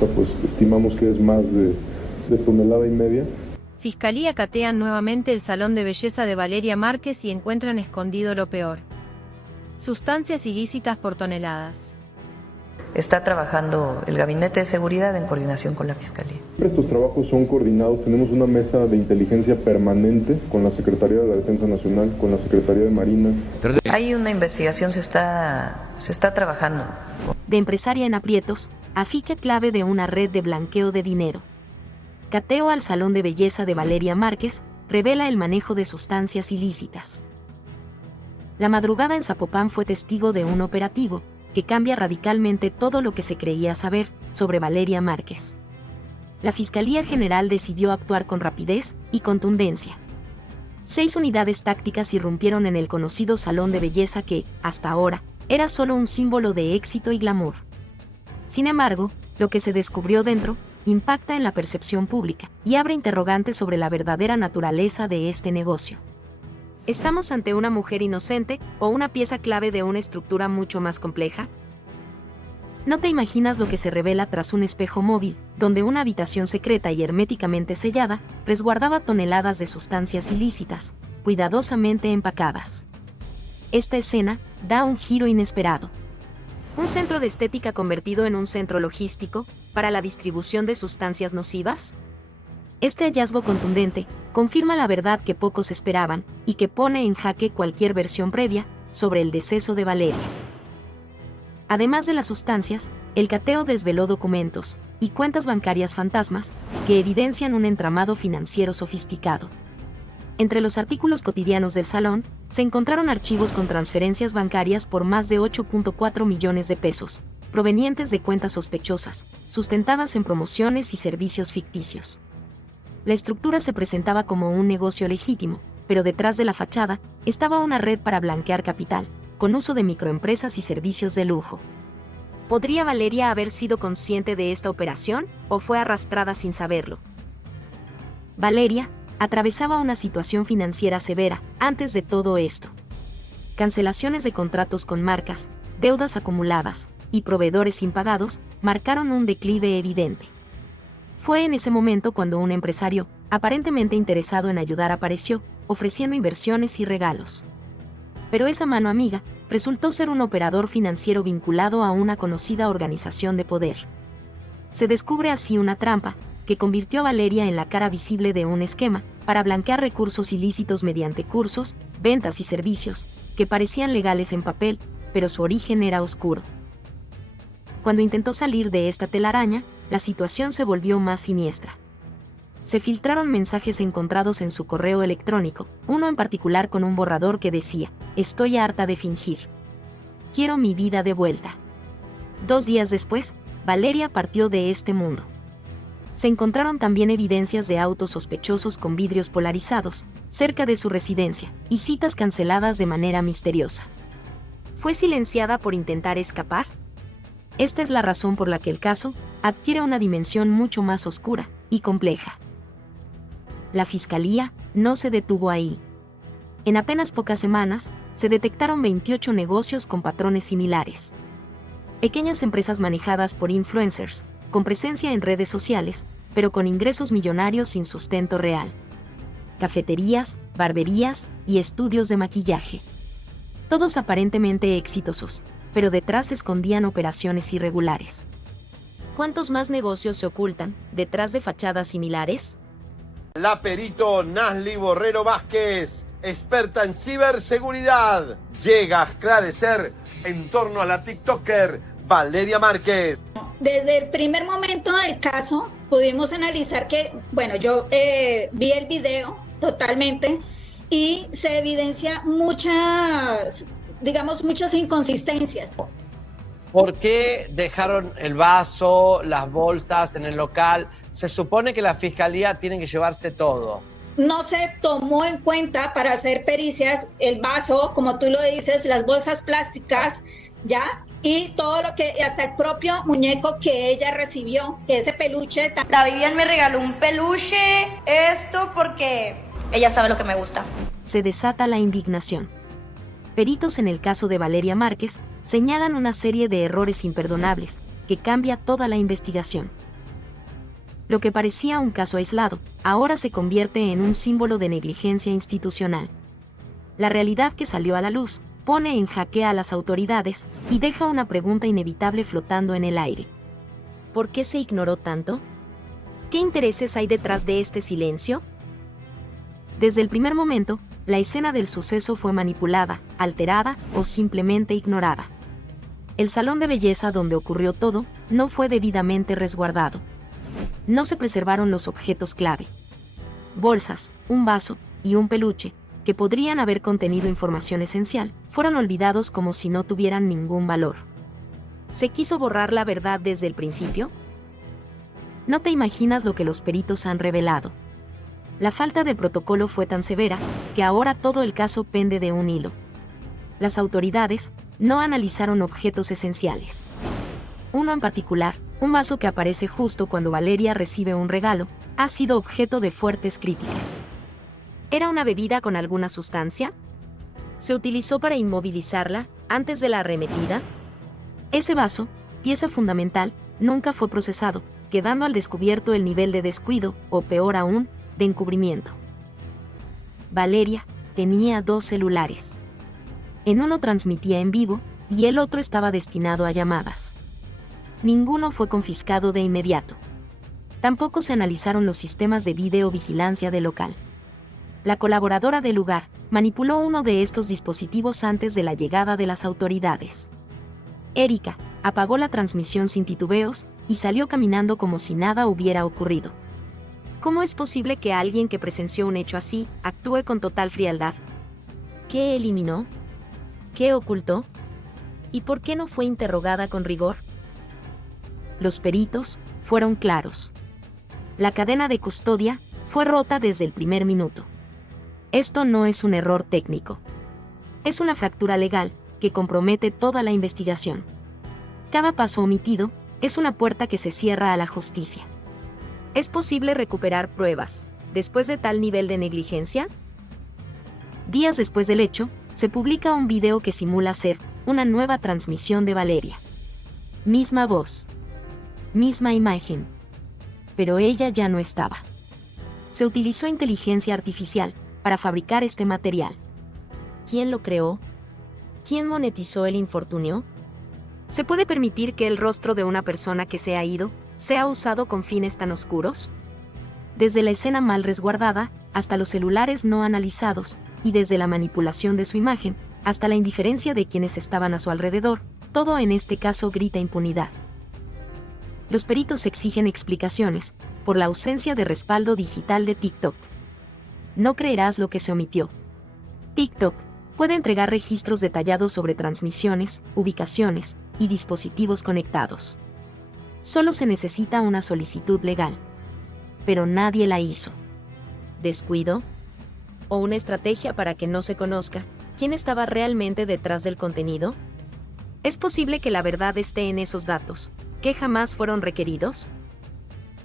esta pues estimamos que es más de tonelada y media. Fiscalía catean nuevamente el salón de belleza de Valeria Márquez y encuentran escondido lo peor. Sustancias ilícitas por toneladas. Está trabajando el Gabinete de Seguridad en coordinación con la Fiscalía. Estos trabajos son coordinados, tenemos una mesa de inteligencia permanente con la Secretaría de la Defensa Nacional, con la Secretaría de Marina. Hay una investigación, se está trabajando. De empresaria en aprietos, a ficha clave de una red de blanqueo de dinero. Cateo al salón de belleza de Valeria Márquez revela el manejo de sustancias ilícitas. La madrugada en Zapopan fue testigo de un operativo que cambia radicalmente todo lo que se creía saber sobre Valeria Márquez. La Fiscalía General decidió actuar con rapidez y contundencia. 6 unidades tácticas irrumpieron en el conocido salón de belleza que, hasta ahora, era solo un símbolo de éxito y glamour. Sin embargo, lo que se descubrió dentro impacta en la percepción pública y abre interrogantes sobre la verdadera naturaleza de este negocio. ¿Estamos ante una mujer inocente o una pieza clave de una estructura mucho más compleja? No te imaginas lo que se revela tras un espejo móvil, donde una habitación secreta y herméticamente sellada resguardaba toneladas de sustancias ilícitas, cuidadosamente empacadas. Esta escena da un giro inesperado. ¿Un centro de estética convertido en un centro logístico para la distribución de sustancias nocivas? Este hallazgo contundente confirma la verdad que pocos esperaban y que pone en jaque cualquier versión previa sobre el deceso de Valeria. Además de las sustancias, el cateo desveló documentos y cuentas bancarias fantasmas que evidencian un entramado financiero sofisticado. Entre los artículos cotidianos del salón, se encontraron archivos con transferencias bancarias por más de 8.4 millones de pesos, provenientes de cuentas sospechosas, sustentadas en promociones y servicios ficticios. La estructura se presentaba como un negocio legítimo, pero detrás de la fachada estaba una red para blanquear capital, con uso de microempresas y servicios de lujo. ¿Podría Valeria haber sido consciente de esta operación o fue arrastrada sin saberlo? Valeria atravesaba una situación financiera severa antes de todo esto. Cancelaciones de contratos con marcas, deudas acumuladas y proveedores impagados marcaron un declive evidente. Fue en ese momento cuando un empresario, aparentemente interesado en ayudar, apareció, ofreciendo inversiones y regalos. Pero esa mano amiga resultó ser un operador financiero vinculado a una conocida organización de poder. Se descubre así una trampa que convirtió a Valeria en la cara visible de un esquema para blanquear recursos ilícitos mediante cursos, ventas y servicios que parecían legales en papel, pero su origen era oscuro. Cuando intentó salir de esta telaraña, la situación se volvió más siniestra. Se filtraron mensajes encontrados en su correo electrónico, uno en particular con un borrador que decía: «Estoy harta de fingir. Quiero mi vida de vuelta». 2 días después, Valeria partió de este mundo. Se encontraron también evidencias de autos sospechosos con vidrios polarizados, cerca de su residencia, y citas canceladas de manera misteriosa. ¿Fue silenciada por intentar escapar? Esta es la razón por la que el caso adquiere una dimensión mucho más oscura y compleja. La Fiscalía no se detuvo ahí. En apenas pocas semanas, se detectaron 28 negocios con patrones similares. Pequeñas empresas manejadas por influencers, con presencia en redes sociales, pero con ingresos millonarios sin sustento real. Cafeterías, barberías y estudios de maquillaje. Todos aparentemente exitosos, pero detrás se escondían operaciones irregulares. ¿Cuántos más negocios se ocultan detrás de fachadas similares? La perito Nazly Borrero Vázquez, experta en ciberseguridad, llega a esclarecer en torno a la TikToker Valeria Márquez. Desde el primer momento del caso pudimos analizar que, bueno, yo vi el video totalmente y se evidencia muchas inconsistencias. ¿Por qué dejaron el vaso, las bolsas en el local? Se supone que la fiscalía tiene que llevarse todo. No se tomó en cuenta para hacer pericias el vaso, como tú lo dices, las bolsas plásticas, ¿ya? Y todo lo que, hasta el propio muñeco que ella recibió, que ese peluche. La Vivian me regaló un peluche, esto porque ella sabe lo que me gusta. Se desata la indignación. Peritos en el caso de Valeria Márquez señalan una serie de errores imperdonables que cambia toda la investigación. Lo que parecía un caso aislado, ahora se convierte en un símbolo de negligencia institucional. La realidad que salió a la luz pone en jaque a las autoridades y deja una pregunta inevitable flotando en el aire. ¿Por qué se ignoró tanto? ¿Qué intereses hay detrás de este silencio? Desde el primer momento, la escena del suceso fue manipulada, alterada o simplemente ignorada. El salón de belleza donde ocurrió todo no fue debidamente resguardado. No se preservaron los objetos clave. Bolsas, un vaso y un peluche, que podrían haber contenido información esencial, fueron olvidados como si no tuvieran ningún valor. ¿Se quiso borrar la verdad desde el principio? No te imaginas lo que los peritos han revelado. La falta de protocolo fue tan severa que ahora todo el caso pende de un hilo. Las autoridades no analizaron objetos esenciales. Uno en particular, un vaso que aparece justo cuando Valeria recibe un regalo, ha sido objeto de fuertes críticas. ¿Era una bebida con alguna sustancia? ¿Se utilizó para inmovilizarla antes de la arremetida? Ese vaso, pieza fundamental, nunca fue procesado, quedando al descubierto el nivel de descuido, o peor aún, de encubrimiento. Valeria tenía 2 celulares. En uno transmitía en vivo, y el otro estaba destinado a llamadas. Ninguno fue confiscado de inmediato. Tampoco se analizaron los sistemas de videovigilancia del local. La colaboradora del lugar manipuló uno de estos dispositivos antes de la llegada de las autoridades. Erika apagó la transmisión sin titubeos y salió caminando como si nada hubiera ocurrido. ¿Cómo es posible que alguien que presenció un hecho así actúe con total frialdad? ¿Qué eliminó? ¿Qué ocultó? ¿Y por qué no fue interrogada con rigor? Los peritos fueron claros. La cadena de custodia fue rota desde el primer minuto. Esto no es un error técnico. Es una fractura legal que compromete toda la investigación. Cada paso omitido es una puerta que se cierra a la justicia. ¿Es posible recuperar pruebas después de tal nivel de negligencia? Días después del hecho, se publica un video que simula ser una nueva transmisión de Valeria. Misma voz. Misma imagen. Pero ella ya no estaba. Se utilizó inteligencia artificial para fabricar este material. ¿Quién lo creó? ¿Quién monetizó el infortunio? ¿Se puede permitir que el rostro de una persona que se ha ido sea usado con fines tan oscuros? Desde la escena mal resguardada, hasta los celulares no analizados, y desde la manipulación de su imagen, hasta la indiferencia de quienes estaban a su alrededor, todo en este caso grita impunidad. Los peritos exigen explicaciones por la ausencia de respaldo digital de TikTok. No creerás lo que se omitió. TikTok puede entregar registros detallados sobre transmisiones, ubicaciones y dispositivos conectados. Solo se necesita una solicitud legal. Pero nadie la hizo. ¿Descuido? ¿O una estrategia para que no se conozca quién estaba realmente detrás del contenido? ¿Es posible que la verdad esté en esos datos, que jamás fueron requeridos?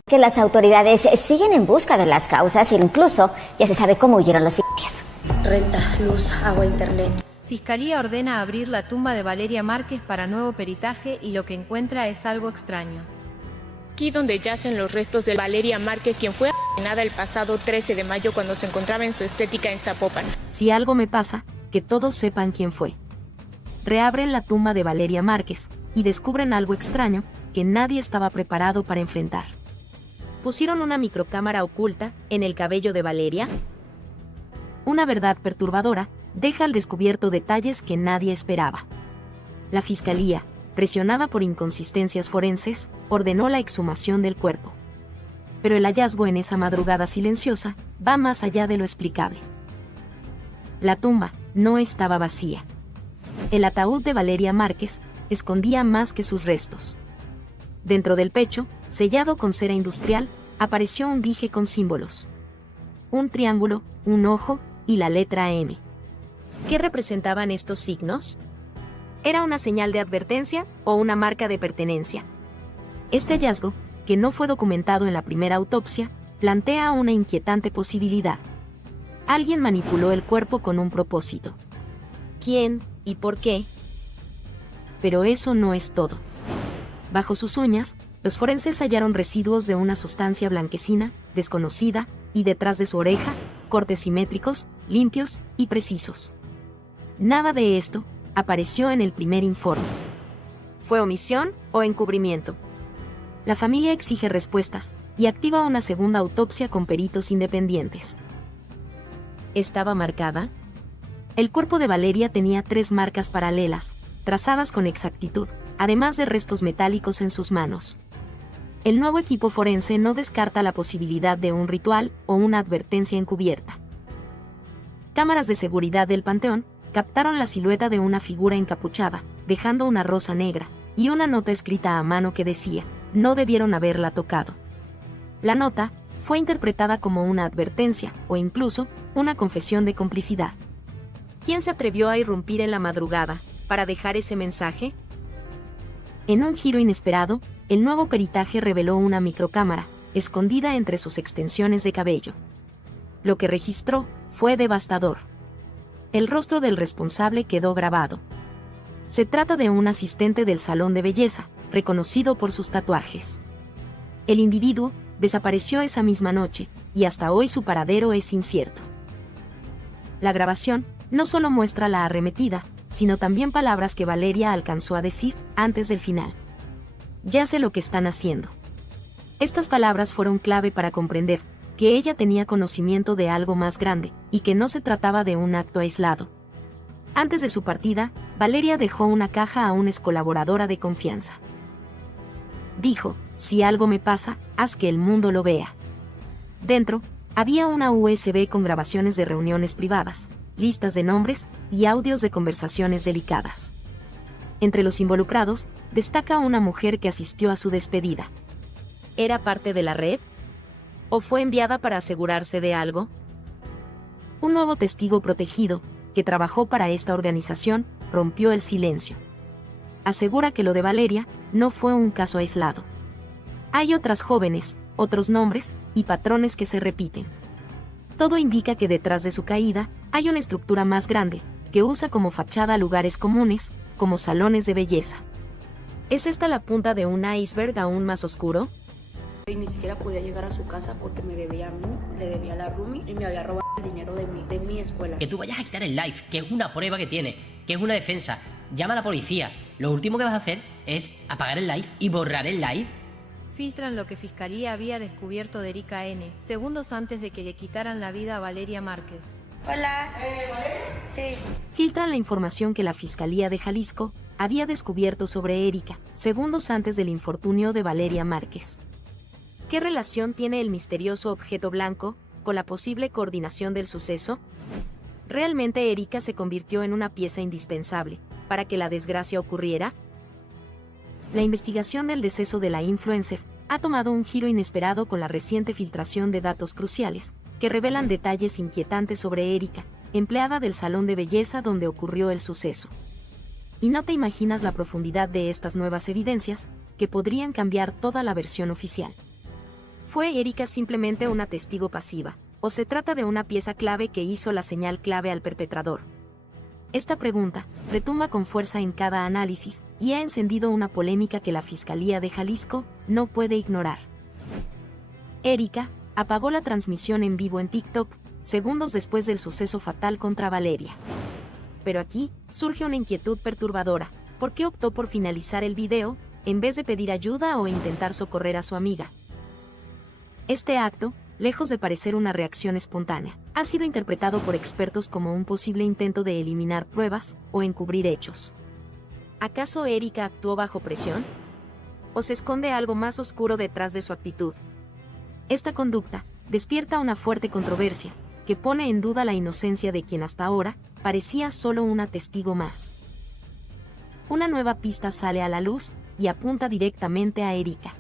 Que las autoridades siguen en busca de las causas e incluso ya se sabe cómo huyeron los sicarios. Renta, luz, agua, internet. Fiscalía ordena abrir la tumba de Valeria Márquez para nuevo peritaje y lo que encuentra es algo extraño. Aquí donde yacen los restos de Valeria Márquez, quien fue asesinada el pasado 13 de mayo cuando se encontraba en su estética en Zapopan. Si algo me pasa, que todos sepan quién fue. Reabren la tumba de Valeria Márquez y descubren algo extraño que nadie estaba preparado para enfrentar. ¿Pusieron una microcámara oculta en el cabello de Valeria? Una verdad perturbadora deja al descubierto detalles que nadie esperaba. La fiscalía, presionada por inconsistencias forenses, ordenó la exhumación del cuerpo. Pero el hallazgo en esa madrugada silenciosa va más allá de lo explicable. La tumba no estaba vacía. El ataúd de Valeria Márquez escondía más que sus restos. Dentro del pecho, sellado con cera industrial, apareció un dije con símbolos. Un triángulo, un ojo y la letra M. ¿Qué representaban estos signos? ¿Era una señal de advertencia o una marca de pertenencia? Este hallazgo, que no fue documentado en la primera autopsia, plantea una inquietante posibilidad. Alguien manipuló el cuerpo con un propósito. ¿Quién y por qué? Pero eso no es todo. Bajo sus uñas, Los forenses hallaron residuos de una sustancia blanquecina, desconocida, y detrás de su oreja, cortes simétricos, limpios y precisos. Nada de esto apareció en el primer informe. ¿Fue omisión o encubrimiento? La familia exige respuestas y activa una segunda autopsia con peritos independientes. ¿Estaba marcada? El cuerpo de Valeria tenía 3 marcas paralelas, trazadas con exactitud, además de restos metálicos en sus manos. El nuevo equipo forense no descarta la posibilidad de un ritual o una advertencia encubierta. Cámaras de seguridad del panteón captaron la silueta de una figura encapuchada, dejando una rosa negra, y una nota escrita a mano que decía, no debieron haberla tocado. La nota fue interpretada como una advertencia, o incluso, una confesión de complicidad. ¿Quién se atrevió a irrumpir en la madrugada para dejar ese mensaje? En un giro inesperado, el nuevo peritaje reveló una microcámara, escondida entre sus extensiones de cabello. Lo que registró fue devastador. El rostro del responsable quedó grabado. Se trata de un asistente del salón de belleza, reconocido por sus tatuajes. El individuo desapareció esa misma noche, y hasta hoy su paradero es incierto. La grabación no solo muestra la arremetida, sino también palabras que Valeria alcanzó a decir antes del final. Ya sé lo que están haciendo. Estas palabras fueron clave para comprender que ella tenía conocimiento de algo más grande, y que no se trataba de un acto aislado. Antes de su partida, Valeria dejó una caja a una excolaboradora de confianza. Dijo, si algo me pasa, haz que el mundo lo vea. Dentro, había una USB con grabaciones de reuniones privadas, listas de nombres y audios de conversaciones delicadas. Entre los involucrados, destaca una mujer que asistió a su despedida. ¿Era parte de la red? ¿O fue enviada para asegurarse de algo? Un nuevo testigo protegido, que trabajó para esta organización, rompió el silencio. Asegura que lo de Valeria no fue un caso aislado. Hay otras jóvenes, otros nombres y patrones que se repiten. Todo indica que detrás de su caída hay una estructura más grande, que usa como fachada lugares comunes, como salones de belleza. ¿Es esta la punta de un iceberg aún más oscuro? Y ni siquiera podía llegar a su casa porque me debía a mí, le debía a la roomie y me había robado el dinero de mi escuela. Que tú vayas a quitar el live, que es una prueba que tiene, que es una defensa. Llama a la policía. Lo último que vas a hacer es apagar el live y borrar el live. Filtran lo que Fiscalía había descubierto de Erika N., segundos antes de que le quitaran la vida a Valeria Márquez. Hola. ¿Valeria? Sí. Filtran la información que la Fiscalía de Jalisco había descubierto sobre Erika, segundos antes del infortunio de Valeria Márquez. ¿Qué relación tiene el misterioso objeto blanco con la posible coordinación del suceso? ¿Realmente Erika se convirtió en una pieza indispensable para que la desgracia ocurriera? La investigación del deceso de la influencer ha tomado un giro inesperado con la reciente filtración de datos cruciales que revelan detalles inquietantes sobre Erika, empleada del salón de belleza donde ocurrió el suceso. Y no te imaginas la profundidad de estas nuevas evidencias, que podrían cambiar toda la versión oficial. ¿Fue Erika simplemente una testigo pasiva, o se trata de una pieza clave que hizo la señal clave al perpetrador? Esta pregunta retumba con fuerza en cada análisis y ha encendido una polémica que la Fiscalía de Jalisco no puede ignorar. Erika apagó la transmisión en vivo en TikTok, segundos después del suceso fatal contra Valeria. Pero aquí surge una inquietud perturbadora. ¿Por qué optó por finalizar el video, en vez de pedir ayuda o intentar socorrer a su amiga? Este acto, lejos de parecer una reacción espontánea, ha sido interpretado por expertos como un posible intento de eliminar pruebas o encubrir hechos. ¿Acaso Erika actuó bajo presión? ¿O se esconde algo más oscuro detrás de su actitud? Esta conducta despierta una fuerte controversia, que pone en duda la inocencia de quien hasta ahora parecía solo una testigo más. Una nueva pista sale a la luz y apunta directamente a Erika.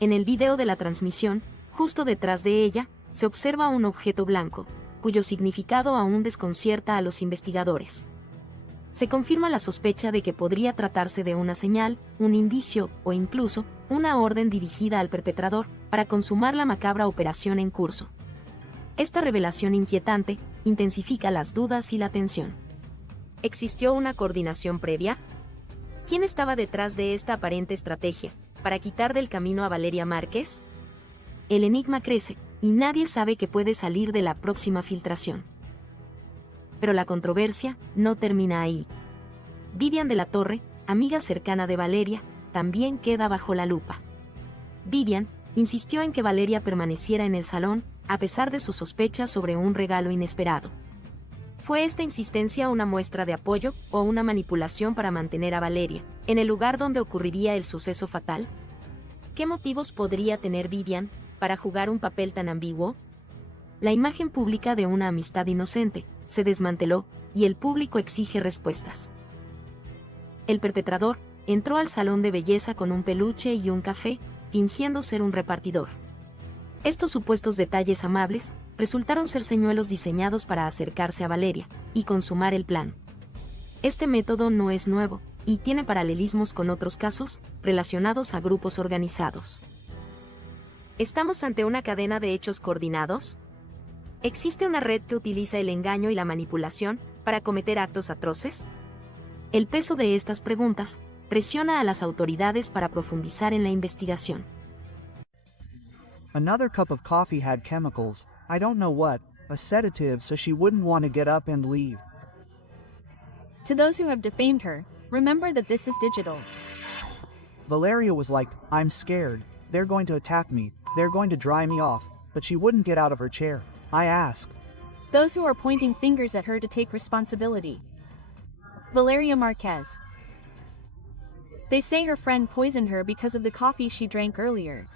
En el video de la transmisión, justo detrás de ella, se observa un objeto blanco, cuyo significado aún desconcierta a los investigadores. Se confirma la sospecha de que podría tratarse de una señal, un indicio o incluso una orden dirigida al perpetrador para consumar la macabra operación en curso. Esta revelación inquietante intensifica las dudas y la tensión. ¿Existió una coordinación previa? ¿Quién estaba detrás de esta aparente estrategia, para quitar del camino a Valeria Márquez? El enigma crece, y nadie sabe qué puede salir de la próxima filtración. Pero la controversia no termina ahí. Vivian de la Torre, amiga cercana de Valeria, también queda bajo la lupa. Vivian insistió en que Valeria permaneciera en el salón, a pesar de sus sospechas sobre un regalo inesperado. ¿Fue esta insistencia una muestra de apoyo o una manipulación para mantener a Valeria en el lugar donde ocurriría el suceso fatal? ¿Qué motivos podría tener Vivian para jugar un papel tan ambiguo? La imagen pública de una amistad inocente se desmanteló y el público exige respuestas. El perpetrador entró al salón de belleza con un peluche y un café, fingiendo ser un repartidor. Estos supuestos detalles amables resultaron ser señuelos diseñados para acercarse a Valeria y consumar el plan. Este método no es nuevo y tiene paralelismos con otros casos relacionados a grupos organizados. ¿Estamos ante una cadena de hechos coordinados? ¿Existe una red que utiliza el engaño y la manipulación para cometer actos atroces? El peso de estas preguntas presiona a las autoridades para profundizar en la investigación. Another cup of coffee had chemicals, I don't know what, a sedative so she wouldn't want to get up and leave. To those who have defamed her, remember that this is digital. Valeria was like, I'm scared, they're going to attack me, they're going to dry me off, but she wouldn't get out of her chair. I asked. Those who are pointing fingers at her to take responsibility. Valeria Marquez. They say her friend poisoned her because of the coffee she drank earlier.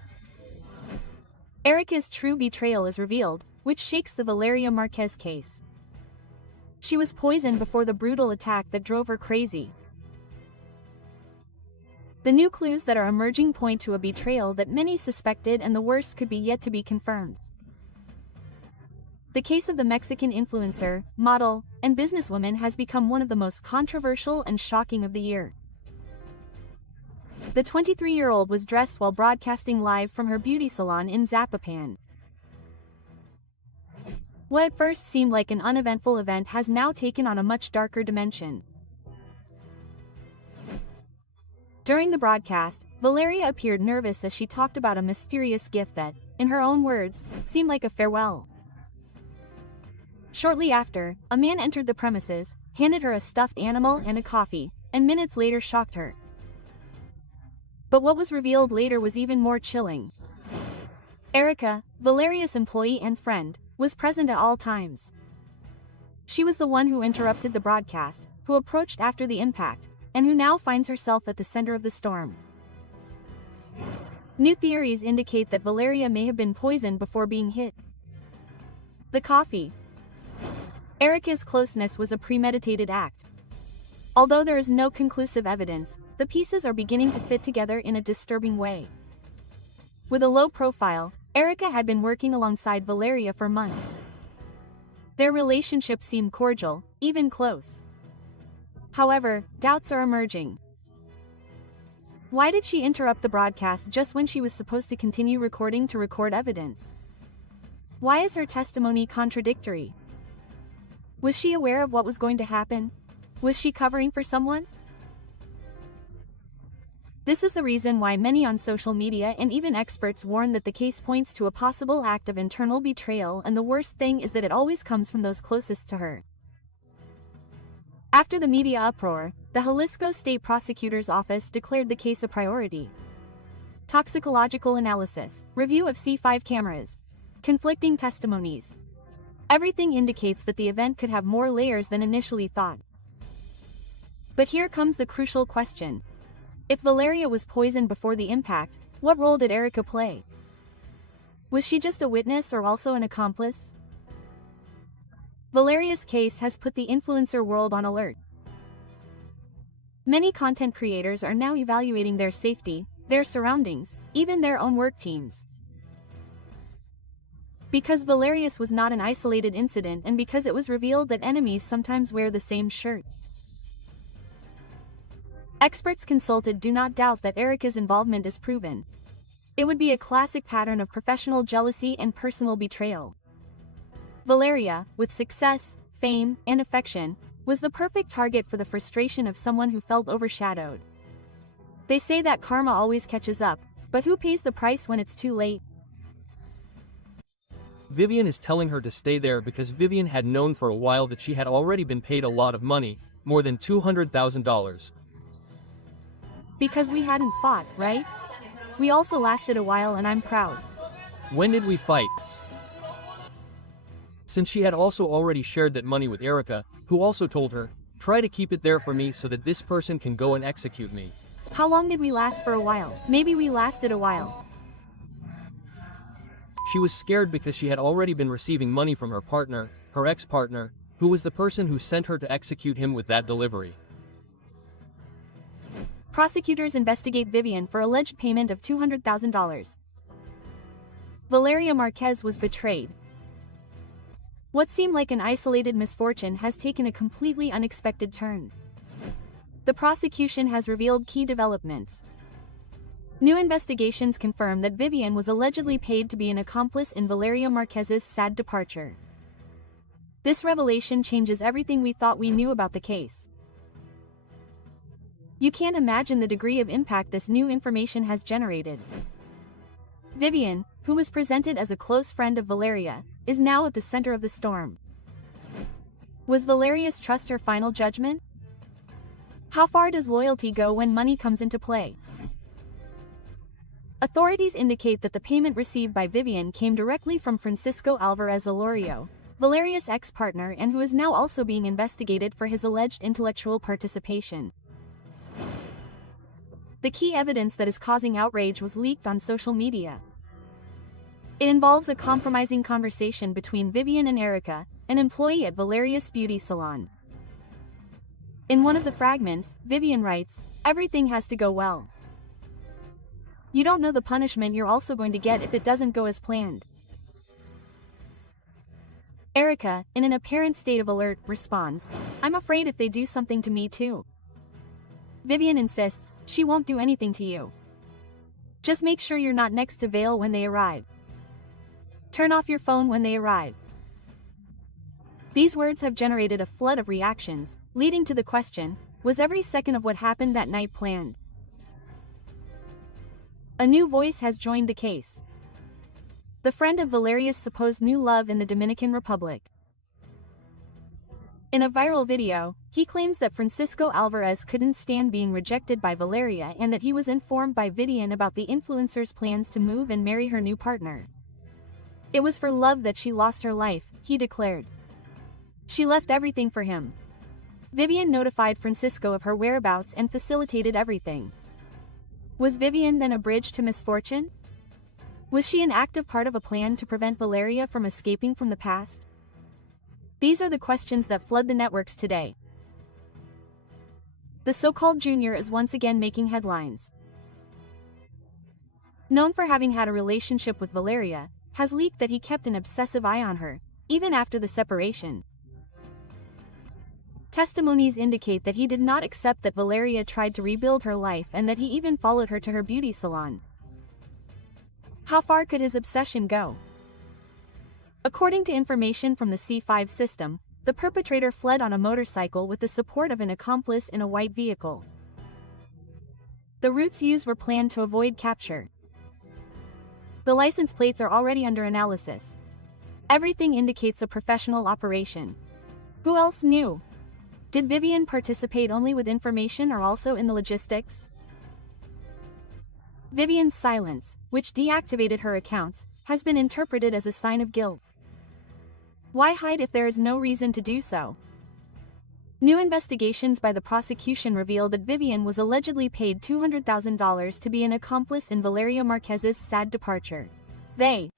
Erica's true betrayal is revealed, which shakes the Valeria Marquez case. She was poisoned before the brutal attack that drove her crazy. The new clues that are emerging point to a betrayal that many suspected, and the worst could be yet to be confirmed. The case of the Mexican influencer, model, and businesswoman has become one of the most controversial and shocking of the year. The 23-year-old was dressed while broadcasting live from her beauty salon in Zapopan. What at first seemed like an uneventful event has now taken on a much darker dimension. During the broadcast, Valeria appeared nervous as she talked about a mysterious gift that, in her own words, seemed like a farewell. Shortly after, a man entered the premises, handed her a stuffed animal and a coffee, and minutes later shocked her. But what was revealed later was even more chilling. Erica, Valeria's employee and friend, was present at all times. She was the one who interrupted the broadcast, who approached after the impact, and who now finds herself at the center of the storm. New theories indicate that Valeria may have been poisoned before being hit. The coffee. Erica's closeness was a premeditated act. Although there is no conclusive evidence, the pieces are beginning to fit together in a disturbing way. With a low profile, Erica had been working alongside Valeria for months. Their relationship seemed cordial, even close. However, doubts are emerging. Why did she interrupt the broadcast just when she was supposed to continue recording to record evidence? Why is her testimony contradictory? Was she aware of what was going to happen? Was she covering for someone? This is the reason why many on social media and even experts warn that the case points to a possible act of internal betrayal, and the worst thing is that it always comes from those closest to her. After the media uproar, the Jalisco State Prosecutor's Office declared the case a priority. Toxicological analysis, review of C5 cameras, conflicting testimonies. Everything indicates that the event could have more layers than initially thought. But here comes the crucial question. If Valeria was poisoned before the impact, what role did Erica play? Was she just a witness or also an accomplice? Valeria's case has put the influencer world on alert. Many content creators are now evaluating their safety, their surroundings, even their own work teams. Because Valeria's was not an isolated incident, and because it was revealed that enemies sometimes wear the same shirt. Experts consulted do not doubt that Erica's involvement is proven. It would be a classic pattern of professional jealousy and personal betrayal. Valeria, with success, fame, and affection, was the perfect target for the frustration of someone who felt overshadowed. They say that karma always catches up, but who pays the price when it's too late? Vivian is telling her to stay there because Vivian had known for a while that she had already been paid a lot of money, more than $200,000. Because we hadn't fought, right? We also lasted a while and I'm proud. When did we fight? Since she had also already shared that money with Erica, who also told her, try to keep it there for me so that this person can go and execute me. How long did we last for a while? Maybe we lasted a while. She was scared because she had already been receiving money from her partner, her ex-partner, who was the person who sent her to execute him with that delivery. Prosecutors investigate Vivian for alleged payment of $200,000. Valeria Marquez was betrayed. What seemed like an isolated misfortune has taken a completely unexpected turn. The prosecution has revealed key developments. New investigations confirm that Vivian was allegedly paid to be an accomplice in Valeria Marquez's sad departure. This revelation changes everything we thought we knew about the case. You can't imagine the degree of impact this new information has generated. Vivian, who was presented as a close friend of Valeria, is now at the center of the storm. Was Valeria's trust her final judgment? How far does loyalty go when money comes into play? Authorities indicate that the payment received by Vivian came directly from Francisco Alvarez Alorio, Valeria's ex-partner and who is now also being investigated for his alleged intellectual participation. The key evidence that is causing outrage was leaked on social media. It involves a compromising conversation between Vivian and Erica, an employee at Valeria's beauty salon. In one of the fragments, Vivian writes, "Everything has to go well. You don't know the punishment you're also going to get if it doesn't go as planned." Erica, in an apparent state of alert, responds, "I'm afraid if they do something to me too." Vivian insists, she won't do anything to you. Just make sure you're not next to Vale when they arrive. Turn off your phone when they arrive. These words have generated a flood of reactions, leading to the question, was every second of what happened that night planned? A new voice has joined the case. The friend of Valeria's supposed new love in the Dominican Republic. In a viral video, he claims that Francisco Alvarez couldn't stand being rejected by Valeria and that he was informed by Vivian about the influencer's plans to move and marry her new partner. It was for love that she lost her life, he declared. She left everything for him. Vivian notified Francisco of her whereabouts and facilitated everything. Was Vivian then a bridge to misfortune? Was she an active part of a plan to prevent Valeria from escaping from the past? These are the questions that flood the networks today. The so-called Junior is once again making headlines. Known for having had a relationship with Valeria, has leaked that he kept an obsessive eye on her, even after the separation. Testimonies indicate that he did not accept that Valeria tried to rebuild her life and that he even followed her to her beauty salon. How far could his obsession go? According to information from the C5 system, the perpetrator fled on a motorcycle with the support of an accomplice in a white vehicle. The routes used were planned to avoid capture. The license plates are already under analysis. Everything indicates a professional operation. Who else knew? Did Vivian participate only with information or also in the logistics? Vivian's silence, which deactivated her accounts, has been interpreted as a sign of guilt. Why hide if there is no reason to do so? New investigations by the prosecution reveal that Vivian was allegedly paid $200,000 to be an accomplice in Valeria Marquez's sad departure. They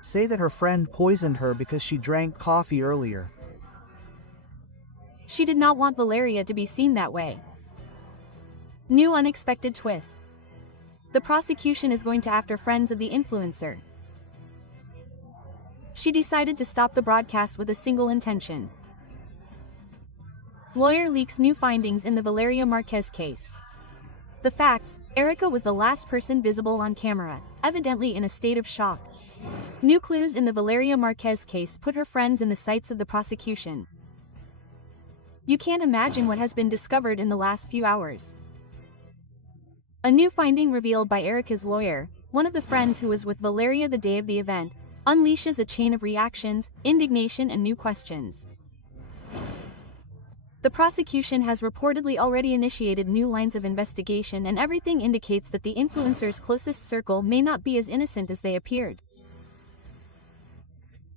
say that her friend poisoned her because she drank coffee earlier. She did not want Valeria to be seen that way. New unexpected twist. The prosecution is going to after friends of the influencer. She decided to stop the broadcast with a single intention. Lawyer leaks new findings in the Valeria Marquez case. The facts: Erica was the last person visible on camera, evidently in a state of shock. New clues in the Valeria Marquez case put her friends in the sights of the prosecution. You can't imagine what has been discovered in the last few hours. A new finding revealed by Erica's lawyer, one of the friends who was with Valeria the day of the event, unleashes a chain of reactions, indignation and new questions. The prosecution has reportedly already initiated new lines of investigation, and everything indicates that the influencer's closest circle may not be as innocent as they appeared.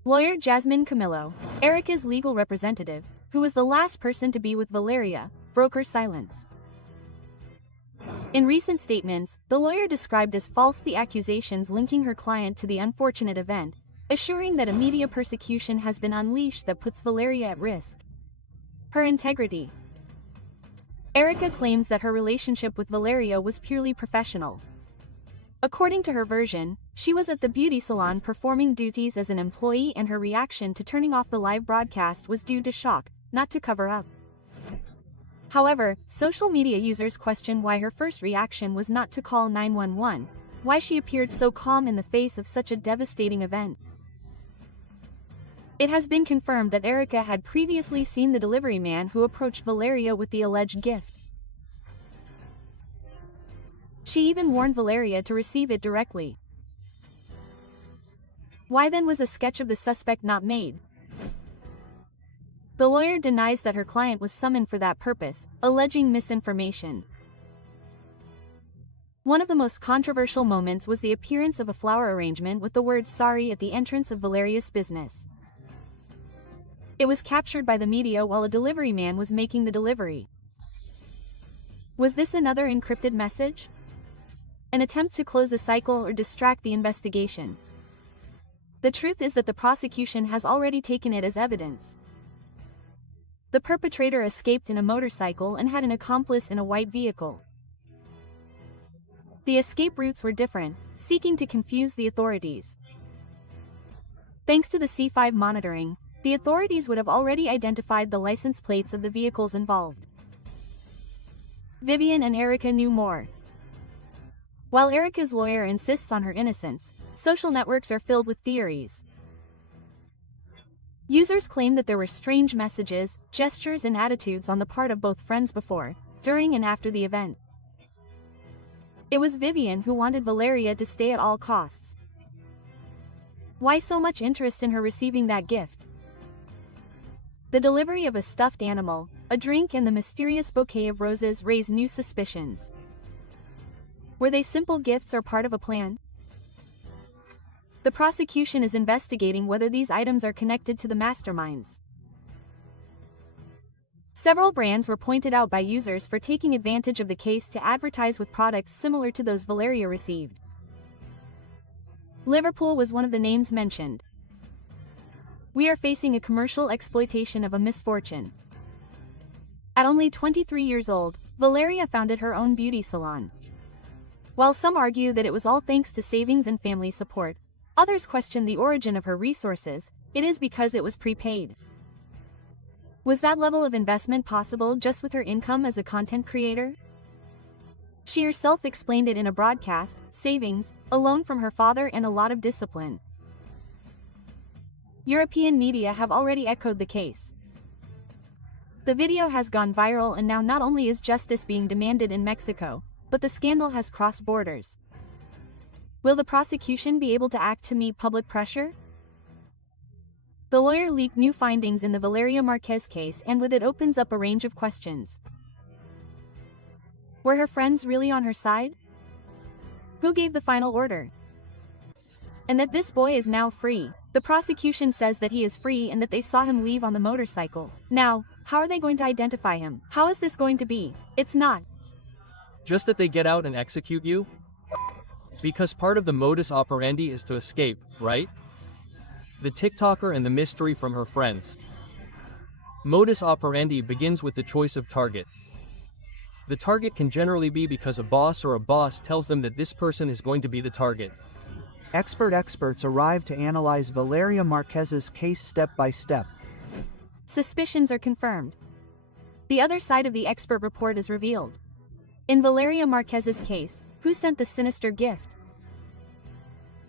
Lawyer Jasmine Camillo, Erica's legal representative, who was the last person to be with Valeria, broke her silence. In recent statements, the lawyer described as false the accusations linking her client to the unfortunate event, assuring that a media persecution has been unleashed that puts Valeria at risk. Her integrity. Erica claims that her relationship with Valeria was purely professional. According to her version, she was at the beauty salon performing duties as an employee, and her reaction to turning off the live broadcast was due to shock, not to cover up. However, social media users question why her first reaction was not to call 911, why she appeared so calm in the face of such a devastating event. It has been confirmed that Erica had previously seen the delivery man who approached Valeria with the alleged gift. She even warned Valeria to receive it directly. Why then was a sketch of the suspect not made? The lawyer denies that her client was summoned for that purpose, alleging misinformation. One of the most controversial moments was the appearance of a flower arrangement with the word "sorry" at the entrance of Valeria's business. It was captured by the media while a delivery man was making the delivery. Was this another encrypted message? An attempt to close a cycle or distract the investigation? The truth is that the prosecution has already taken it as evidence. The perpetrator escaped in a motorcycle and had an accomplice in a white vehicle. The escape routes were different, seeking to confuse the authorities. Thanks to the C5 monitoring, the authorities would have already identified the license plates of the vehicles involved. Vivian and Erica knew more. While Erica's lawyer insists on her innocence, social networks are filled with theories. Users claim that there were strange messages, gestures and attitudes on the part of both friends before, during and after the event. It was Vivian who wanted Valeria to stay at all costs. Why so much interest in her receiving that gift? The delivery of a stuffed animal, a drink and the mysterious bouquet of roses raise new suspicions. Were they simple gifts or part of a plan? The prosecution is investigating whether these items are connected to the masterminds. Several brands were pointed out by users for taking advantage of the case to advertise with products similar to those Valeria received. Liverpool was one of the names mentioned. We are facing a commercial exploitation of a misfortune. At only 23 years old, Valeria founded her own beauty salon. While some argue that it was all thanks to savings and family support, others question the origin of her resources. It is because it was prepaid. Was that level of investment possible just with her income as a content creator? She herself explained it in a broadcast: savings, a loan from her father and a lot of discipline. European media have already echoed the case. The video has gone viral, and now not only is justice being demanded in Mexico, but the scandal has crossed borders. Will the prosecution be able to act to meet public pressure? The lawyer leaked new findings in the Valeria Marquez case, and with it opens up a range of questions. Were her friends really on her side? Who gave the final order? And that this boy is now free. The prosecution says that he is free and that they saw him leave on the motorcycle. Now, how are they going to identify him? How is this going to be? It's not just that they get out and execute you? Because part of the modus operandi is to escape, right? The TikToker and the mystery from her friends. Modus operandi begins with the choice of target. The target can generally be because a boss tells them that this person is going to be the target. Experts arrive to analyze Valeria Marquez's case step by step. Suspicions are confirmed. The other side of the expert report is revealed. In Valeria Marquez's case, who sent the sinister gift?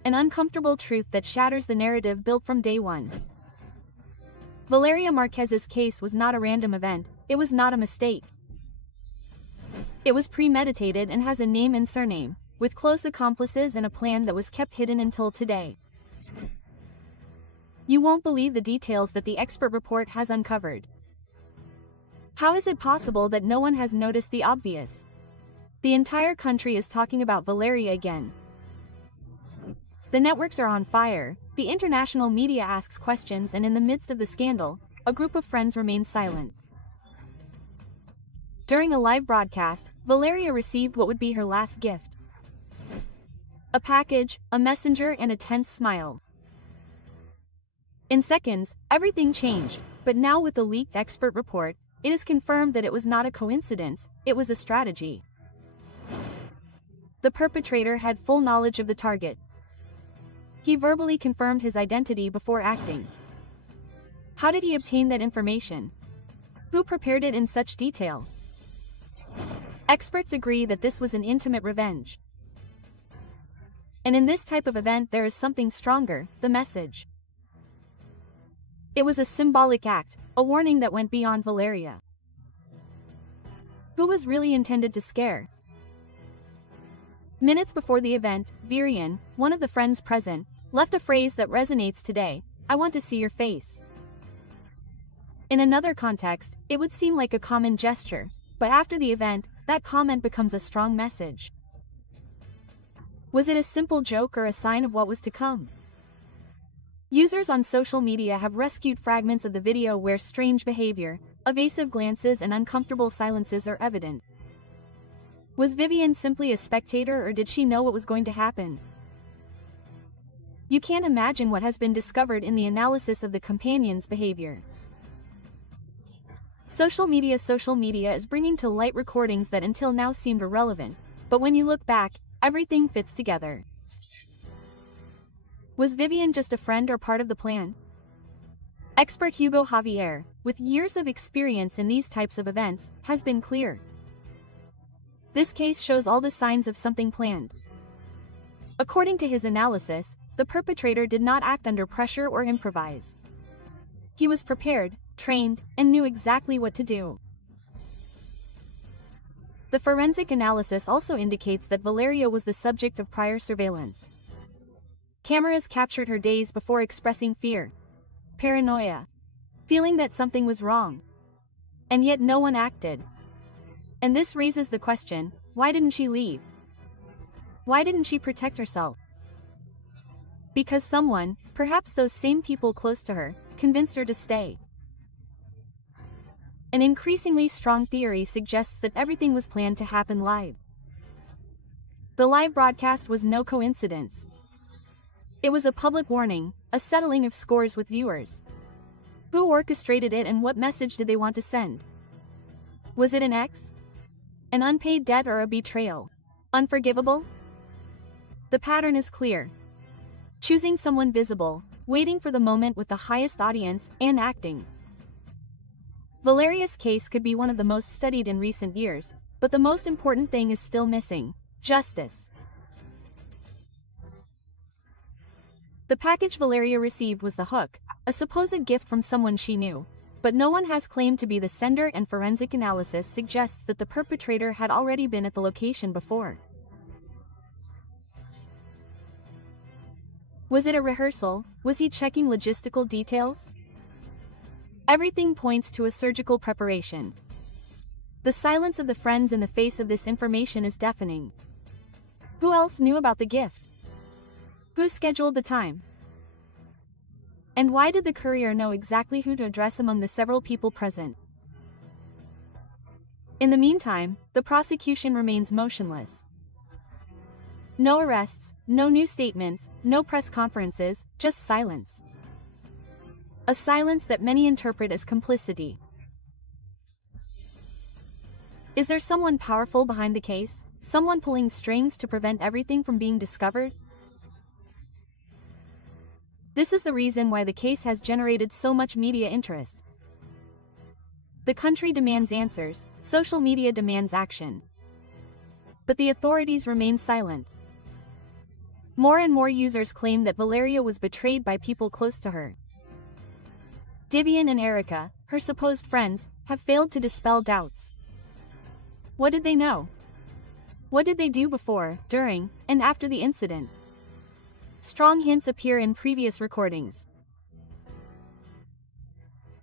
An uncomfortable truth that shatters the narrative built from day one. Valeria Marquez's case was not a random event, it was not a mistake. It was premeditated and has a name and surname, with close accomplices and a plan that was kept hidden until today. You won't believe the details that the expert report has uncovered. How is it possible that no one has noticed the obvious? The entire country is talking about Valeria again. The networks are on fire, the international media asks questions, and in the midst of the scandal, a group of friends remains silent. During a live broadcast, Valeria received what would be her last gift. A package, a messenger, and a tense smile. In seconds, everything changed, but now with the leaked expert report, it is confirmed that it was not a coincidence, it was a strategy. The perpetrator had full knowledge of the target. He verbally confirmed his identity before acting. How did he obtain that information? Who prepared it in such detail? Experts agree that this was an intimate revenge. And in this type of event there is something stronger, the message. It was a symbolic act, a warning that went beyond Valeria. Who was really intended to scare? Minutes before the event, Virian, one of the friends present, left a phrase that resonates today: "I want to see your face." In another context, it would seem like a common gesture, but after the event, that comment becomes a strong message. Was it a simple joke or a sign of what was to come? Users on social media have rescued fragments of the video where strange behavior, evasive glances, and uncomfortable silences are evident. Was Vivian simply a spectator, or did she know what was going to happen? You can't imagine what has been discovered in the analysis of the companion's behavior. Social media is bringing to light recordings that until now seemed irrelevant, but when you look back, everything fits together. Was Vivian just a friend or part of the plan? Expert Hugo Javier, with years of experience in these types of events, has been clear. This case shows all the signs of something planned. According to his analysis, the perpetrator did not act under pressure or improvise. He was prepared, trained, and knew exactly what to do. The forensic analysis also indicates that Valeria was the subject of prior surveillance. Cameras captured her days before expressing fear, paranoia, feeling that something was wrong. And yet no one acted. And this raises the question, why didn't she leave? Why didn't she protect herself? Because someone, perhaps those same people close to her, convinced her to stay. An increasingly strong theory suggests that everything was planned to happen live. The live broadcast was no coincidence. It was a public warning, a settling of scores with viewers. Who orchestrated it and what message did they want to send? Was it an ex? An unpaid debt or a betrayal? Unforgivable? The pattern is clear. Choosing someone visible, waiting for the moment with the highest audience, and acting. Valeria's case could be one of the most studied in recent years, but the most important thing is still missing: justice. The package Valeria received was the hook, a supposed gift from someone she knew, but no one has claimed to be the sender, and forensic analysis suggests that the perpetrator had already been at the location before. Was it a rehearsal? Was he checking logistical details? Everything points to a surgical preparation. The silence of the friends in the face of this information is deafening. Who else knew about the gift? Who scheduled the time? And why did the courier know exactly who to address among the several people present? In the meantime, the prosecution remains motionless. No arrests, no new statements, no press conferences, just silence. A silence that many interpret as complicity. Is there someone powerful behind the case? Someone pulling strings to prevent everything from being discovered? This is the reason why the case has generated so much media interest. The country demands answers, social media demands action. But the authorities remain silent. More and more users claim that Valeria was betrayed by people close to her. Vivian and Erica, her supposed friends, have failed to dispel doubts. What did they know? What did they do before, during, and after the incident? Strong hints appear in previous recordings.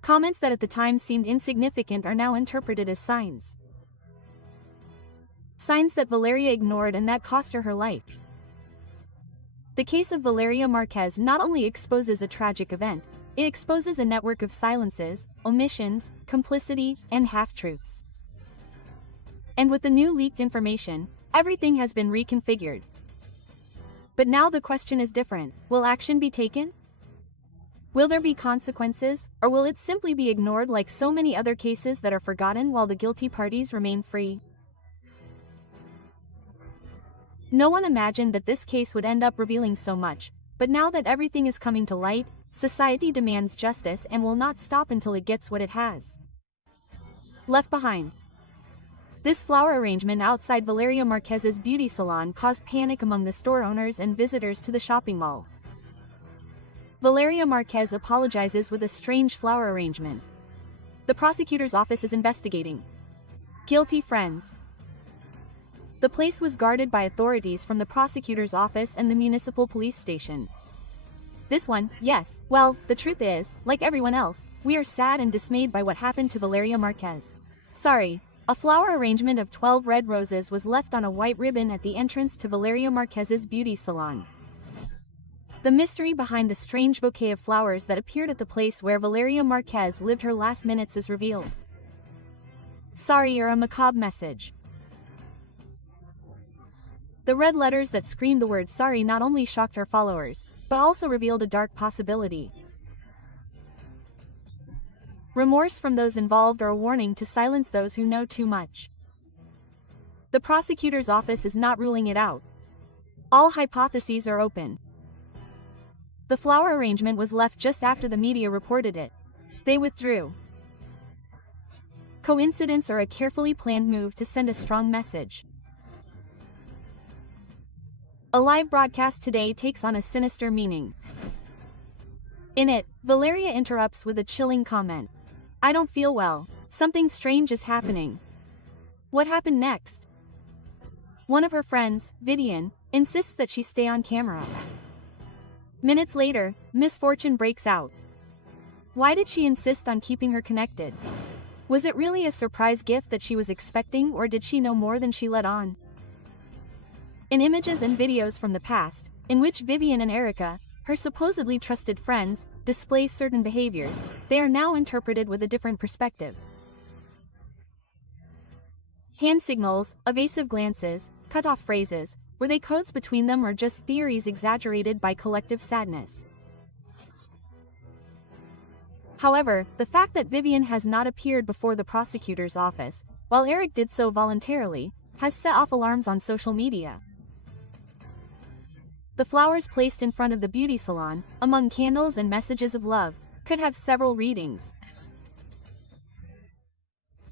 Comments that at the time seemed insignificant are now interpreted as signs. Signs that Valeria ignored and that cost her her life. The case of Valeria Marquez not only exposes a tragic event, it exposes a network of silences, omissions, complicity, and half-truths. And with the new leaked information, everything has been reconfigured. But now the question is different. Will action be taken? Will there be consequences, or will it simply be ignored like so many other cases that are forgotten while the guilty parties remain free? No one imagined that this case would end up revealing so much, but now that everything is coming to light, society demands justice and will not stop until it gets what it has. Left behind. This flower arrangement outside Valeria Marquez's beauty salon caused panic among the store owners and visitors to the shopping mall. Valeria Marquez apologizes with a strange flower arrangement. The prosecutor's office is investigating. Guilty friends. The place was guarded by authorities from the prosecutor's office and the municipal police station. This one, yes, well, the truth is, like everyone else, we are sad and dismayed by what happened to Valeria Marquez. Sorry, a flower arrangement of 12 red roses was left on a white ribbon at the entrance to Valeria Marquez's beauty salon. The mystery behind the strange bouquet of flowers that appeared at the place where Valeria Marquez lived her last minutes is revealed. Sorry, or a macabre message. The red letters that screamed the word sorry not only shocked her followers, but also revealed a dark possibility. Remorse from those involved or a warning to silence those who know too much. The prosecutor's office is not ruling it out. All hypotheses are open. The flower arrangement was left just after the media reported it. They withdrew. Coincidence or a carefully planned move to send a strong message? A live broadcast today takes on a sinister meaning. In it, Valeria interrupts with a chilling comment. I don't feel well. Something strange is happening. What happened next? One of her friends, Vivian, insists that she stay on camera. Minutes later, misfortune breaks out. Why did she insist on keeping her connected? Was it really a surprise gift that she was expecting, or did she know more than she let on? In images and videos from the past, in which Vivian and Erica, her supposedly trusted friends, display certain behaviors, they are now interpreted with a different perspective. Hand signals, evasive glances, cut-off phrases, were they codes between them or just theories exaggerated by collective sadness? However, the fact that Vivian has not appeared before the prosecutor's office, while Eric did so voluntarily, has set off alarms on social media. The flowers placed in front of the beauty salon, among candles and messages of love, could have several readings.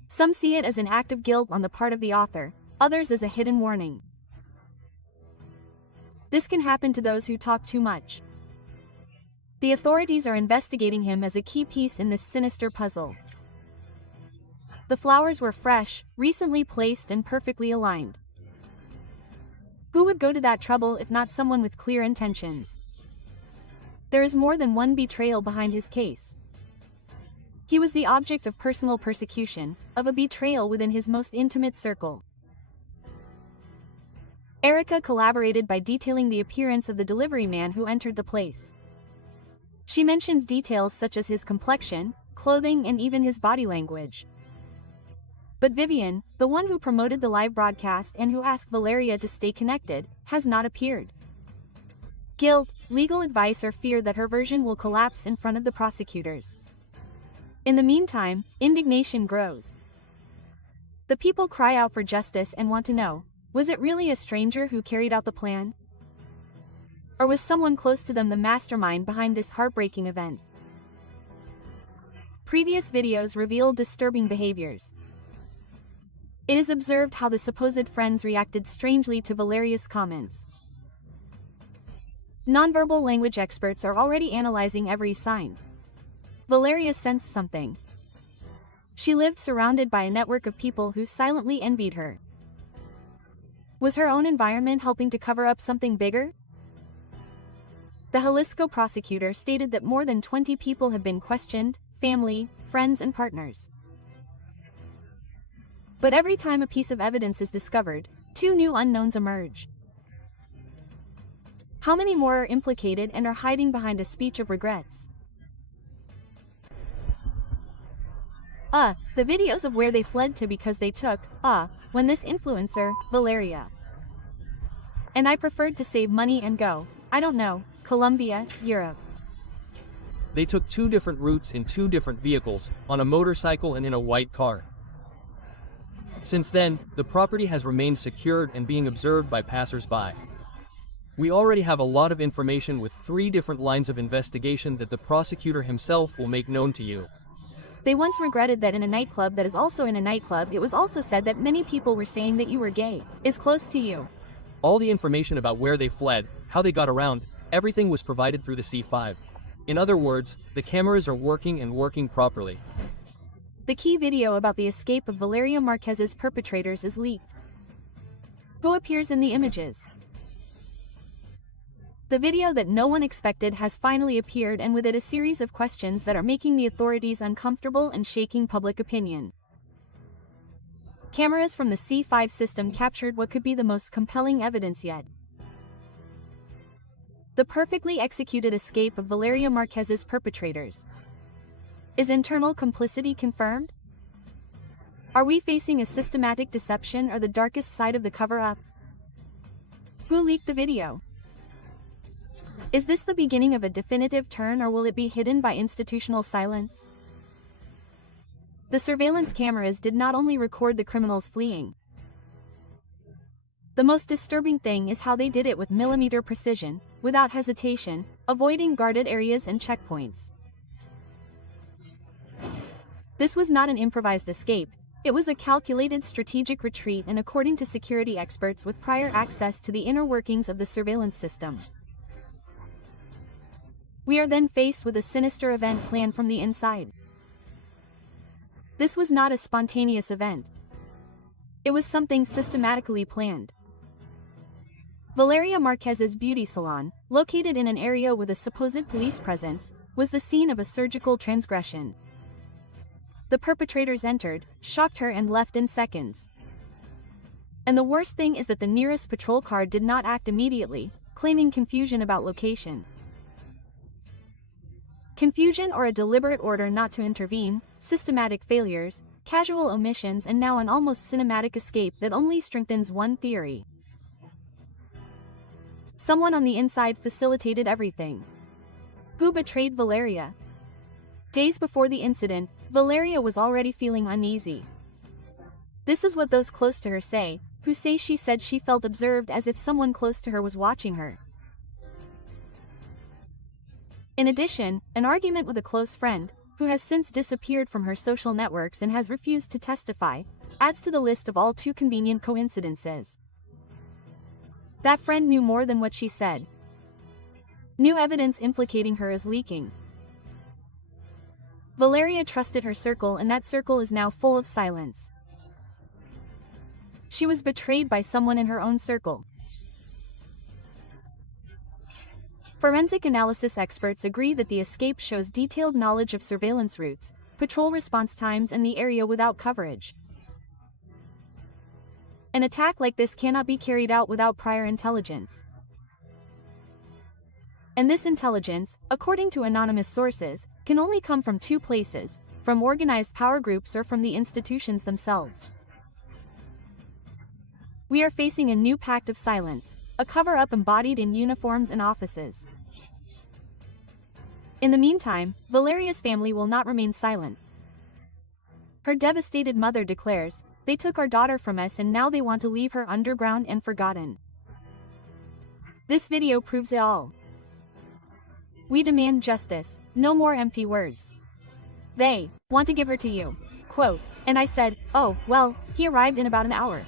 Some see it as an act of guilt on the part of the author, others as a hidden warning. This can happen to those who talk too much. The authorities are investigating him as a key piece in this sinister puzzle. The flowers were fresh, recently placed and perfectly aligned. Who would go to that trouble if not someone with clear intentions? There is more than one betrayal behind his case. He was the object of personal persecution, of a betrayal within his most intimate circle. Erica collaborated by detailing the appearance of the delivery man who entered the place. She mentions details such as his complexion, clothing, and even his body language. But Vivian, the one who promoted the live broadcast and who asked Valeria to stay connected, has not appeared. Guilt, legal advice, or fear that her version will collapse in front of the prosecutors. In the meantime, indignation grows. The people cry out for justice and want to know, was it really a stranger who carried out the plan? Or was someone close to them the mastermind behind this heartbreaking event? Previous videos revealed disturbing behaviors. It is observed how the supposed friends reacted strangely to Valeria's comments. Nonverbal language experts are already analyzing every sign. Valeria sensed something. She lived surrounded by a network of people who silently envied her. Was her own environment helping to cover up something bigger? The Jalisco prosecutor stated that more than 20 people have been questioned, family, friends, and partners. But every time a piece of evidence is discovered, 2 new unknowns emerge. How many more are implicated and are hiding behind a speech of regrets? The videos of where they fled to because they took, when this influencer, Valeria. And I preferred to save money and go, I don't know, Colombia, Europe. They took 2 different routes in 2 different vehicles, on a motorcycle and in a white car. Since then, the property has remained secured and being observed by passers-by. We already have a lot of information with 3 different lines of investigation that the prosecutor himself will make known to you. They once regretted that in a nightclub that is also in a nightclub, it was also said that many people were saying that you were gay, is close to you. All the information about where they fled, how they got around, everything was provided through the C5. In other words, the cameras are working and working properly. The key video about the escape of Valeria Marquez's perpetrators is leaked. Who appears in the images? The video that no one expected has finally appeared, and with it a series of questions that are making the authorities uncomfortable and shaking public opinion. Cameras from the C5 system captured what could be the most compelling evidence yet. The perfectly executed escape of Valeria Marquez's perpetrators. Is internal complicity confirmed? Are we facing a systematic deception or the darkest side of the cover-up? Who leaked the video? Is this the beginning of a definitive turn, or will it be hidden by institutional silence? The surveillance cameras did not only record the criminals fleeing. The most disturbing thing is how they did it with millimeter precision, without hesitation, avoiding guarded areas and checkpoints. This was not an improvised escape, it was a calculated strategic retreat, and according to security experts with prior access to the inner workings of the surveillance system. We are then faced with a sinister event planned from the inside. This was not a spontaneous event. It was something systematically planned. Valeria Marquez's beauty salon, located in an area with a supposed police presence, was the scene of a surgical transgression. The perpetrators entered, shocked her, and left in seconds. And the worst thing is that the nearest patrol car did not act immediately, claiming confusion about location. Confusion or a deliberate order not to intervene, systematic failures, casual omissions, and now an almost cinematic escape that only strengthens one theory. Someone on the inside facilitated everything. Who betrayed Valeria? Days before the incident, Valeria was already feeling uneasy. This is what those close to her say, who say she said she felt observed, as if someone close to her was watching her. In addition, an argument with a close friend, who has since disappeared from her social networks and has refused to testify, adds to the list of all too convenient coincidences. That friend knew more than what she said. New evidence implicating her is leaking. Valeria trusted her circle, and that circle is now full of silence. She was betrayed by someone in her own circle. Forensic analysis experts agree that the escape shows detailed knowledge of surveillance routes, patrol response times, and the area without coverage. An attack like this cannot be carried out without prior intelligence. And this intelligence, according to anonymous sources, can only come from 2 places, from organized power groups or from the institutions themselves. We are facing a new pact of silence, a cover-up embodied in uniforms and offices. In the meantime, Valeria's family will not remain silent. Her devastated mother declares, "They took our daughter from us and now they want to leave her underground and forgotten." This video proves it all. We demand justice, no more empty words. They want to give her to you. Quote, and I said, "Oh, well, he arrived in about an hour."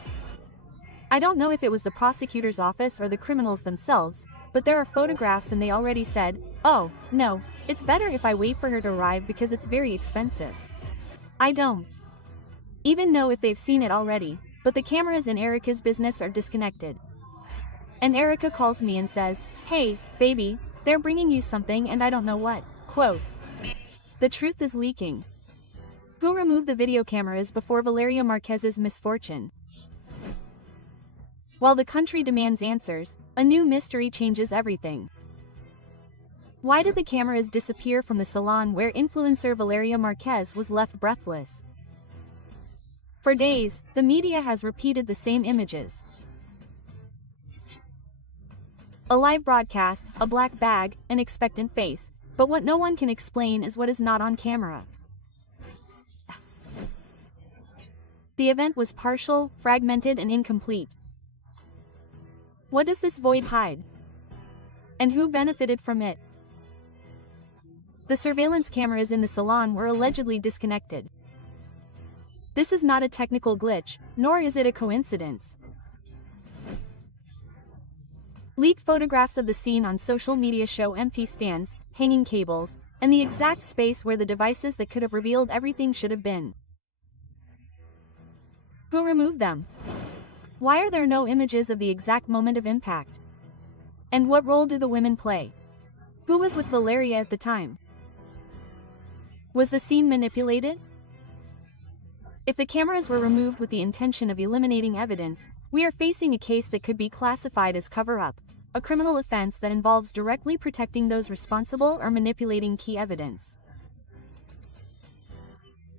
I don't know if it was the prosecutor's office or the criminals themselves, but there are photographs and they already said, "Oh, no, it's better if I wait for her to arrive because it's very expensive." I don't. even know if they've seen it already, but the cameras in Erica's business are disconnected. And Erica calls me and says, "Hey, baby, they're bringing you something and I don't know what." Quote, "The truth is leaking. Who removed the video cameras before Valeria Marquez's misfortune?" While the country demands answers, a new mystery changes everything. Why did the cameras disappear from the salon where influencer Valeria Marquez was left breathless? For days, the media has repeated the same images. A live broadcast, a black bag, an expectant face, but what no one can explain is what is not on camera. The event was partial, fragmented, and incomplete. What does this void hide? And who benefited from it? The surveillance cameras in the salon were allegedly disconnected. This is not a technical glitch, nor is it a coincidence. Leaked photographs of the scene on social media show empty stands, hanging cables, and the exact space where the devices that could have revealed everything should have been. Who removed them? Why are there no images of the exact moment of impact? And what role do the women play? Who was with Valeria at the time? Was the scene manipulated? If the cameras were removed with the intention of eliminating evidence, we are facing a case that could be classified as cover-up, a criminal offense that involves directly protecting those responsible or manipulating key evidence.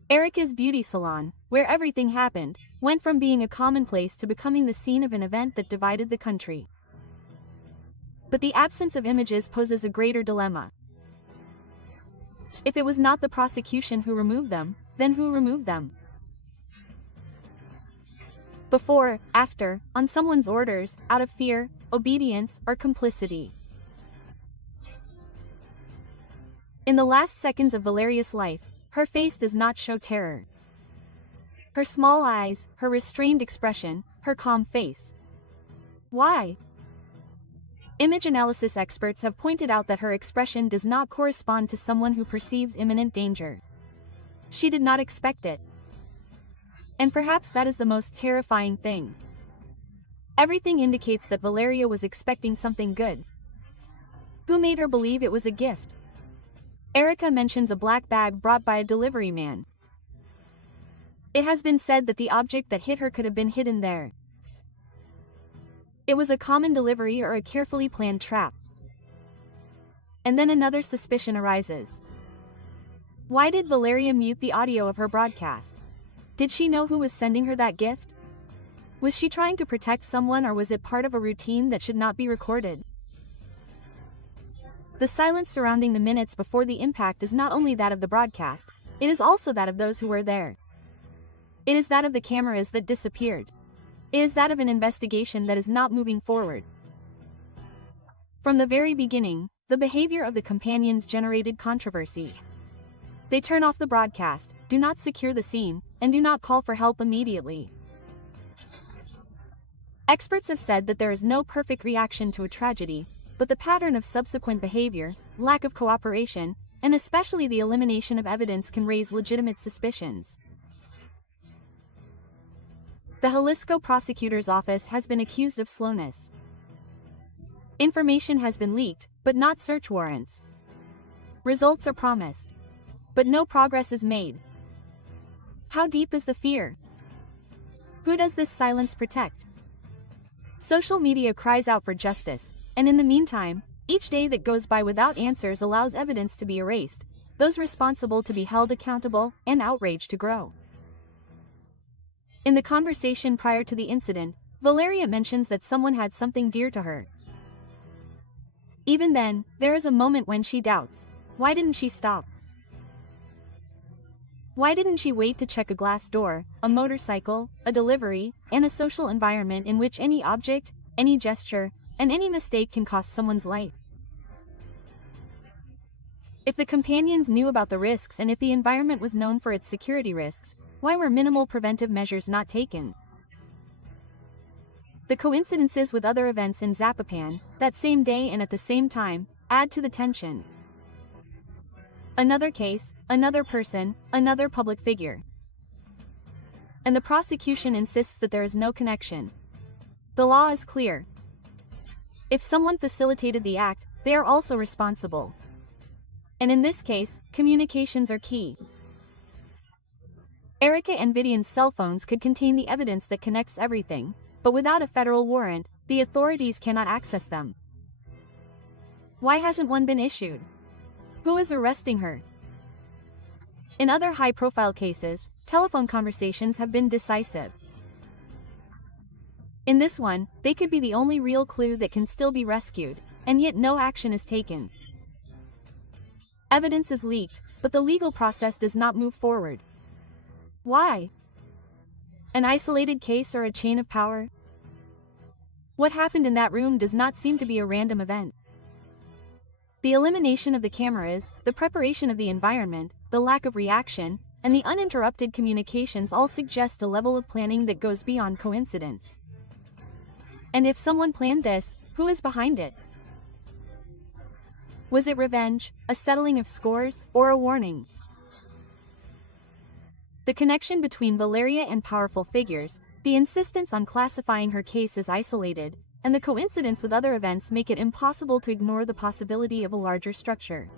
Erica's beauty salon, where everything happened, went from being a commonplace to becoming the scene of an event that divided the country. But the absence of images poses a greater dilemma. If it was not the prosecution who removed them, then who removed them? Before, after, on someone's orders, out of fear, obedience, or complicity. In the last seconds of Valeria's life, her face does not show terror. Her small eyes, her restrained expression, her calm face. Why? Image analysis experts have pointed out that her expression does not correspond to someone who perceives imminent danger. She did not expect it. And perhaps that is the most terrifying thing. Everything indicates that Valeria was expecting something good. Who made her believe it was a gift? Erica mentions a black bag brought by a delivery man. It has been said that the object that hit her could have been hidden there. It was a common delivery or a carefully planned trap. And then another suspicion arises. Why did Valeria mute the audio of her broadcast? Did she know who was sending her that gift? Was she trying to protect someone, or was it part of a routine that should not be recorded? The silence surrounding the minutes before the impact is not only that of the broadcast, it is also that of those who were there. It is that of the cameras that disappeared. It is that of an investigation that is not moving forward. From the very beginning, the behavior of the companions generated controversy. They turn off the broadcast, do not secure the scene, and do not call for help immediately. Experts have said that there is no perfect reaction to a tragedy, but the pattern of subsequent behavior, lack of cooperation, and especially the elimination of evidence can raise legitimate suspicions. The Jalisco prosecutor's office has been accused of slowness. Information has been leaked, but not search warrants. Results are promised, but no progress is made. How deep is the fear? Who does this silence protect? Social media cries out for justice, and in the meantime, each day that goes by without answers allows evidence to be erased, those responsible to be held accountable, and outrage to grow. In the conversation prior to the incident, Valeria mentions that someone had something dear to her. Even then, there is a moment when she doubts. Why didn't she stop? Why didn't she wait to check a glass door, a motorcycle, a delivery, and a social environment in which any object, any gesture, and any mistake can cost someone's life? If the companions knew about the risks and if the environment was known for its security risks, why were minimal preventive measures not taken? The coincidences with other events in Zapopan, that same day and at the same time, add to the tension. Another case, another person, another public figure. and the prosecution insists that there is no connection. The law is clear. If someone facilitated the act, they are also responsible. And in this case, communications are key. Erica and Vivian's cell phones could contain the evidence that connects everything, but without a federal warrant, the authorities cannot access them. Why hasn't one been issued? Who is arresting her? In other high-profile cases, telephone conversations have been decisive. In this one, they could be the only real clue that can still be rescued, and yet no action is taken. Evidence is leaked, but the legal process does not move forward. Why? An isolated case or a chain of power? What happened in that room does not seem to be a random event. The elimination of the cameras, the preparation of the environment, the lack of reaction, and the uninterrupted communications all suggest a level of planning that goes beyond coincidence. And if someone planned this, who is behind it? Was it revenge, a settling of scores, or a warning? The connection between Valeria and powerful figures, the insistence on classifying her case as isolated, and the coincidence with other events make it impossible to ignore the possibility of a larger structure.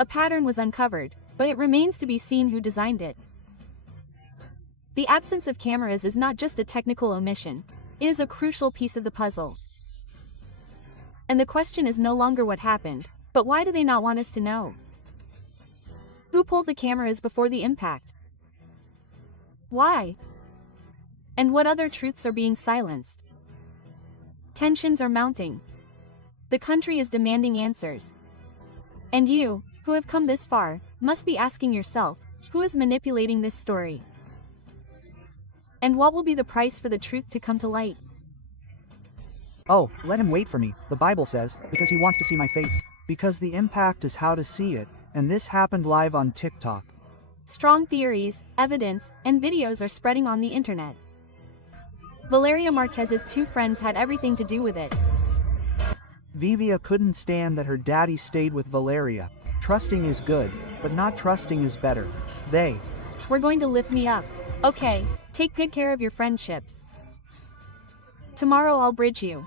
A pattern was uncovered, but it remains to be seen who designed it. The absence of cameras is not just a technical omission, it is a crucial piece of the puzzle. And the question is no longer what happened, but why do they not want us to know? Who pulled the cameras before the impact? Why? And what other truths are being silenced? Tensions are mounting. The country is demanding answers. And you, who have come this far, must be asking yourself, who is manipulating this story? And what will be the price for the truth to come to light? Oh, let him wait for me, the Bible says, because he wants to see my face. Because the impact is how to see it, and this happened live on TikTok. Strong theories, evidence, and videos are spreading on the internet. Valeria Marquez's two friends had everything to do with it. Vivia couldn't stand that her daddy stayed with Valeria. Trusting is good, but not trusting is better. They were going to lift me up. Okay, take good care of your friendships. Tomorrow I'll bridge you.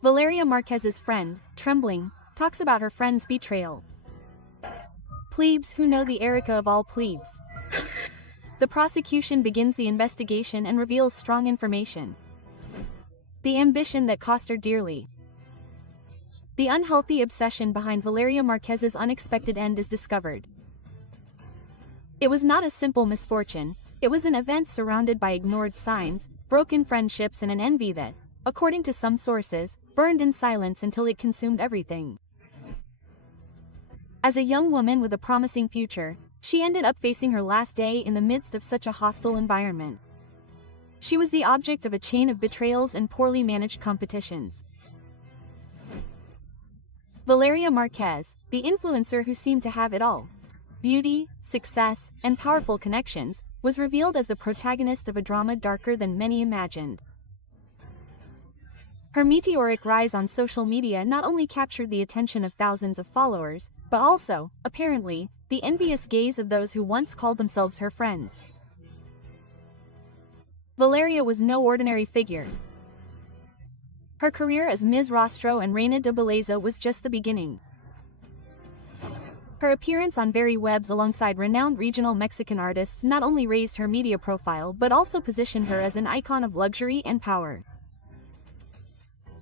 Valeria Marquez's friend, trembling, talks about her friend's betrayal. Plebes who know the Erica of all plebes. The prosecution begins the investigation and reveals strong information. The ambition that cost her dearly. The unhealthy obsession behind Valeria Marquez's unexpected end is discovered. It was not a simple misfortune, it was an event surrounded by ignored signs, broken friendships and an envy that, according to some sources, burned in silence until it consumed everything. As a young woman with a promising future, she ended up facing her last day in the midst of such a hostile environment. She was the object of a chain of betrayals and poorly managed competitions. Valeria Marquez, the influencer who seemed to have it all, beauty, success, and powerful connections, was revealed as the protagonist of a drama darker than many imagined. Her meteoric rise on social media not only captured the attention of thousands of followers, but also, apparently, the envious gaze of those who once called themselves her friends. Valeria was no ordinary figure. Her career as Ms. Rostro and Reina de Belleza was just the beginning. Her appearance on Very Webs alongside renowned regional Mexican artists not only raised her media profile but also positioned her as an icon of luxury and power.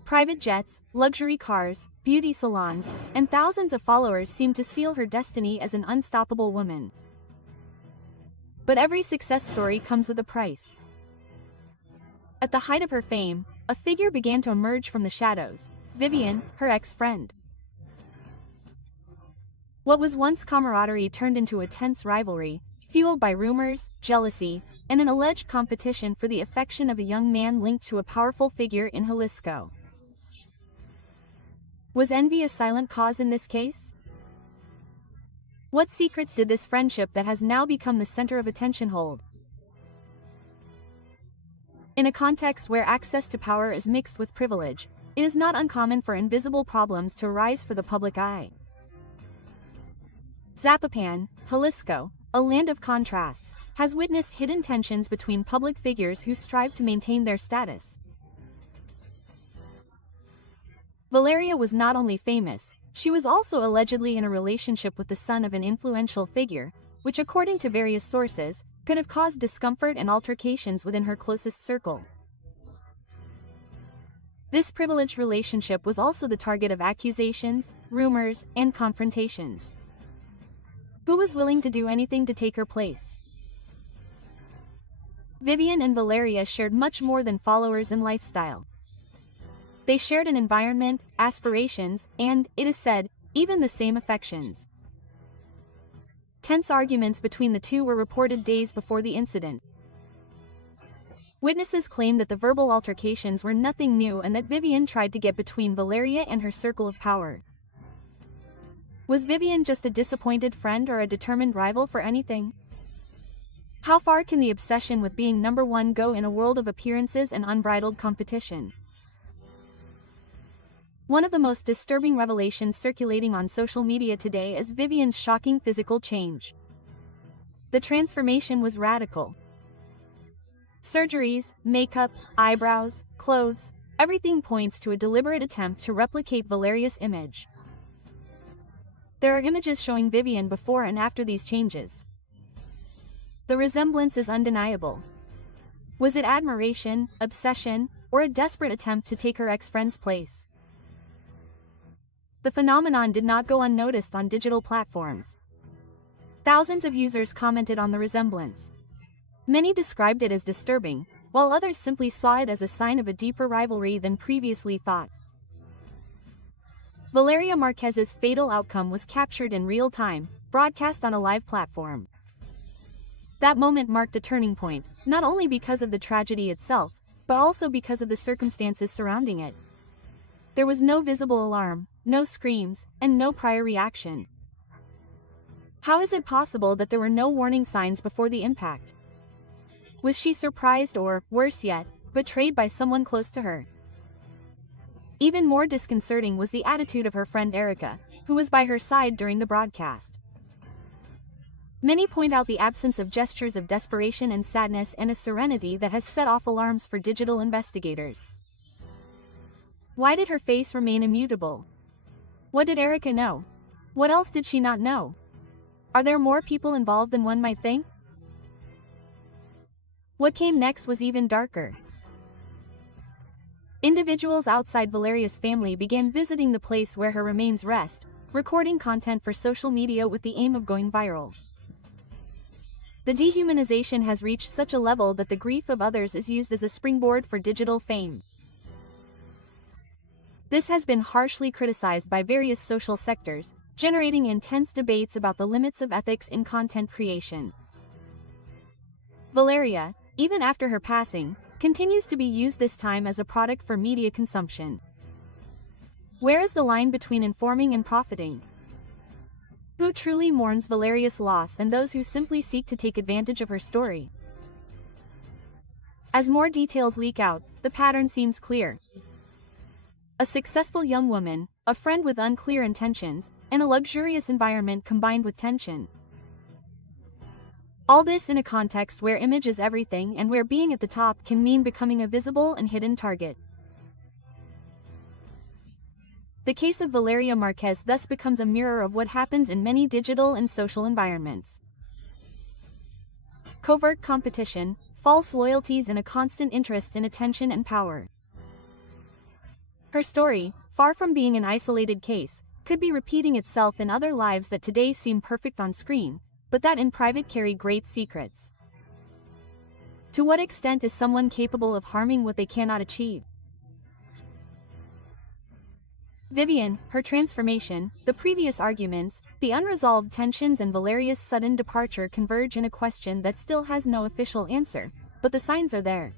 Private jets, luxury cars, beauty salons, and thousands of followers seemed to seal her destiny as an unstoppable woman. But every success story comes with a price. At the height of her fame, a figure began to emerge from the shadows, Vivian, her ex-friend. What was once camaraderie turned into a tense rivalry, fueled by rumors, jealousy, and an alleged competition for the affection of a young man linked to a powerful figure in Jalisco. Was envy a silent cause in this case? What secrets did this friendship that has now become the center of attention hold? In a context where access to power is mixed with privilege, it is not uncommon for invisible problems to arise for the public eye. Zapopan, Jalisco, a land of contrasts, has witnessed hidden tensions between public figures who strive to maintain their status. Valeria was not only famous, she was also allegedly in a relationship with the son of an influential figure, which according to various sources, could have caused discomfort and altercations within her closest circle. This privileged relationship was also the target of accusations, rumors, and confrontations. Who was willing to do anything to take her place? Vivian and Valeria shared much more than followers and lifestyle. They shared an environment, aspirations, and, it is said, even the same affections. Tense arguments between the two were reported days before the incident. Witnesses claimed that the verbal altercations were nothing new and that Vivian tried to get between Valeria and her circle of power. Was Vivian just a disappointed friend or a determined rival for anything? How far can the obsession with being number one go in a world of appearances and unbridled competition? One of the most disturbing revelations circulating on social media today is Vivian's shocking physical change. The transformation was radical. Surgeries, makeup, eyebrows, clothes, everything points to a deliberate attempt to replicate Valeria's image. There are images showing Vivian before and after these changes. The resemblance is undeniable. Was it admiration, obsession, or a desperate attempt to take her ex-friend's place? The phenomenon did not go unnoticed on digital platforms. Thousands of users commented on the resemblance. Many described it as disturbing, while others simply saw it as a sign of a deeper rivalry than previously thought. Valeria Marquez's fatal outcome was captured in real time, broadcast on a live platform. That moment marked a turning point, not only because of the tragedy itself, but also because of the circumstances surrounding it. There was no visible alarm, no screams, and no prior reaction. How is it possible that there were no warning signs before the impact? Was she surprised or, worse yet, betrayed by someone close to her? Even more disconcerting was the attitude of her friend Erica, who was by her side during the broadcast. Many point out the absence of gestures of desperation and sadness and a serenity that has set off alarms for digital investigators. Why did her face remain immutable? What did Erica know? What else did she not know? Are there more people involved than one might think? What came next was even darker. Individuals outside Valeria's family began visiting the place where her remains rest, recording content for social media with the aim of going viral. The dehumanization has reached such a level that the grief of others is used as a springboard for digital fame. This has been harshly criticized by various social sectors, generating intense debates about the limits of ethics in content creation. Valeria, even after her passing, continues to be used this time as a product for media consumption. Where is the line between informing and profiting? Who truly mourns Valeria's loss and those who simply seek to take advantage of her story? As more details leak out, the pattern seems clear. A successful young woman, a friend with unclear intentions, and a luxurious environment combined with tension. All this in a context where image is everything and where being at the top can mean becoming a visible and hidden target. The case of Valeria Marquez thus becomes a mirror of what happens in many digital and social environments. Covert competition, false loyalties, and a constant interest in attention and power. Her story, far from being an isolated case, could be repeating itself in other lives that today seem perfect on screen, but that in private carry great secrets. To what extent is someone capable of harming what they cannot achieve? Vivian, her transformation, the previous arguments, the unresolved tensions, and Valeria's sudden departure converge in a question that still has no official answer, but the signs are there.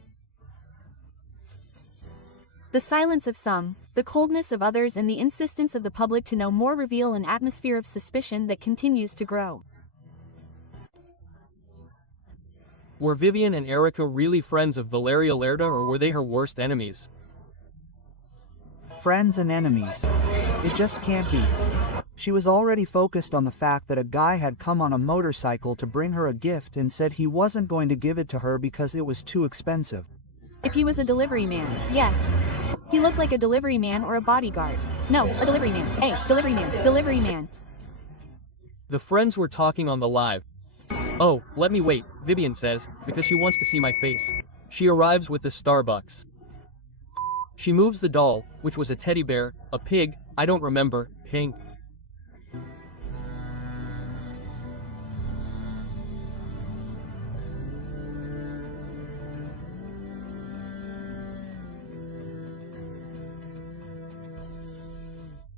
The silence of some, the coldness of others, and the insistence of the public to know more reveal an atmosphere of suspicion that continues to grow. Were Vivian and Erica really friends of Valeria Lerda, or were they her worst enemies? Friends and enemies. It just can't be. She was already focused on the fact that a guy had come on a motorcycle to bring her a gift and said he wasn't going to give it to her because it was too expensive. If he was a delivery man, yes. He looked like a delivery man or a bodyguard. No, a delivery man. Hey, delivery man, delivery man. The friends were talking on the live. Oh, let me wait, Vivian says, because she wants to see my face. She arrives with the Starbucks. She moves the doll, which was a teddy bear, a pig, I don't remember, pink.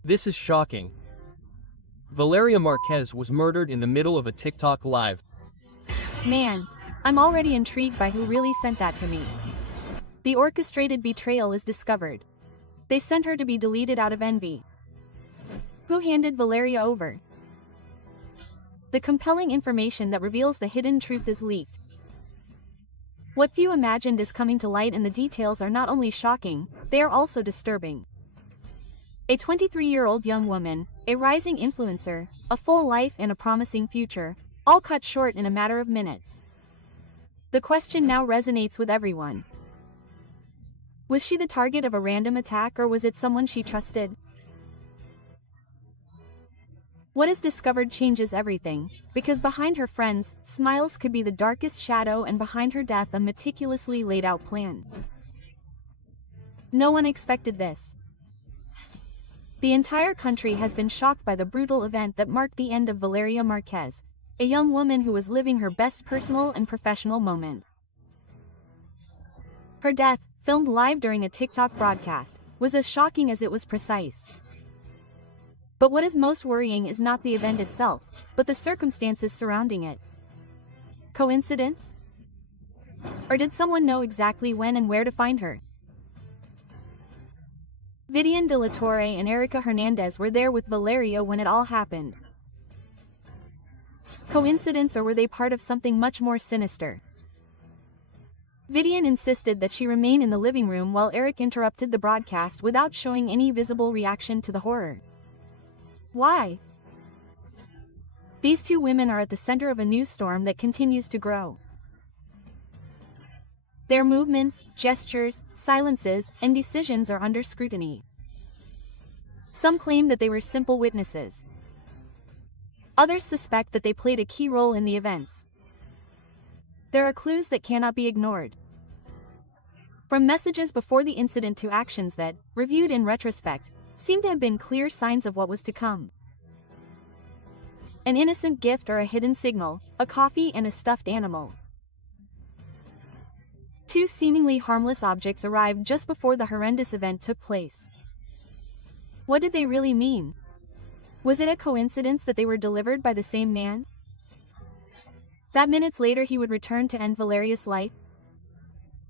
This is shocking. Valeria Marquez was murdered in the middle of a TikTok live. Man, I'm already intrigued by who really sent that to me. The orchestrated betrayal is discovered. They sent her to be deleted out of envy. Who handed Valeria over? The compelling information that reveals the hidden truth is leaked. What few imagined is coming to light, and the details are not only shocking, they are also disturbing. A 23-year-old young woman, a rising influencer, a full life and a promising future, all cut short in a matter of minutes. The question now resonates with everyone. Was she the target of a random attack, or was it someone she trusted? What is discovered changes everything, because behind her friends' smiles could be the darkest shadow, and behind her death a meticulously laid out plan. No one expected this. The entire country has been shocked by the brutal event that marked the end of Valeria Marquez, a young woman who was living her best personal and professional moment. Her death, filmed live during a TikTok broadcast, was as shocking as it was precise. But what is most worrying is not the event itself, but the circumstances surrounding it. Coincidence? Or did someone know exactly when and where to find her? Vivian De La Torre and Erica Hernandez were there with Valeria when it all happened. Coincidence, or were they part of something much more sinister? Vivian insisted that she remain in the living room while Eric interrupted the broadcast without showing any visible reaction to the horror. Why? These two women are at the center of a news storm that continues to grow. Their movements, gestures, silences, and decisions are under scrutiny. Some claim that they were simple witnesses. Others suspect that they played a key role in the events. There are clues that cannot be ignored. From messages before the incident to actions that, reviewed in retrospect, seem to have been clear signs of what was to come. An innocent gift or a hidden signal, a coffee and a stuffed animal. Two seemingly harmless objects arrived just before the horrendous event took place. What did they really mean? Was it a coincidence that they were delivered by the same man? That minutes later he would return to end Valeria's life?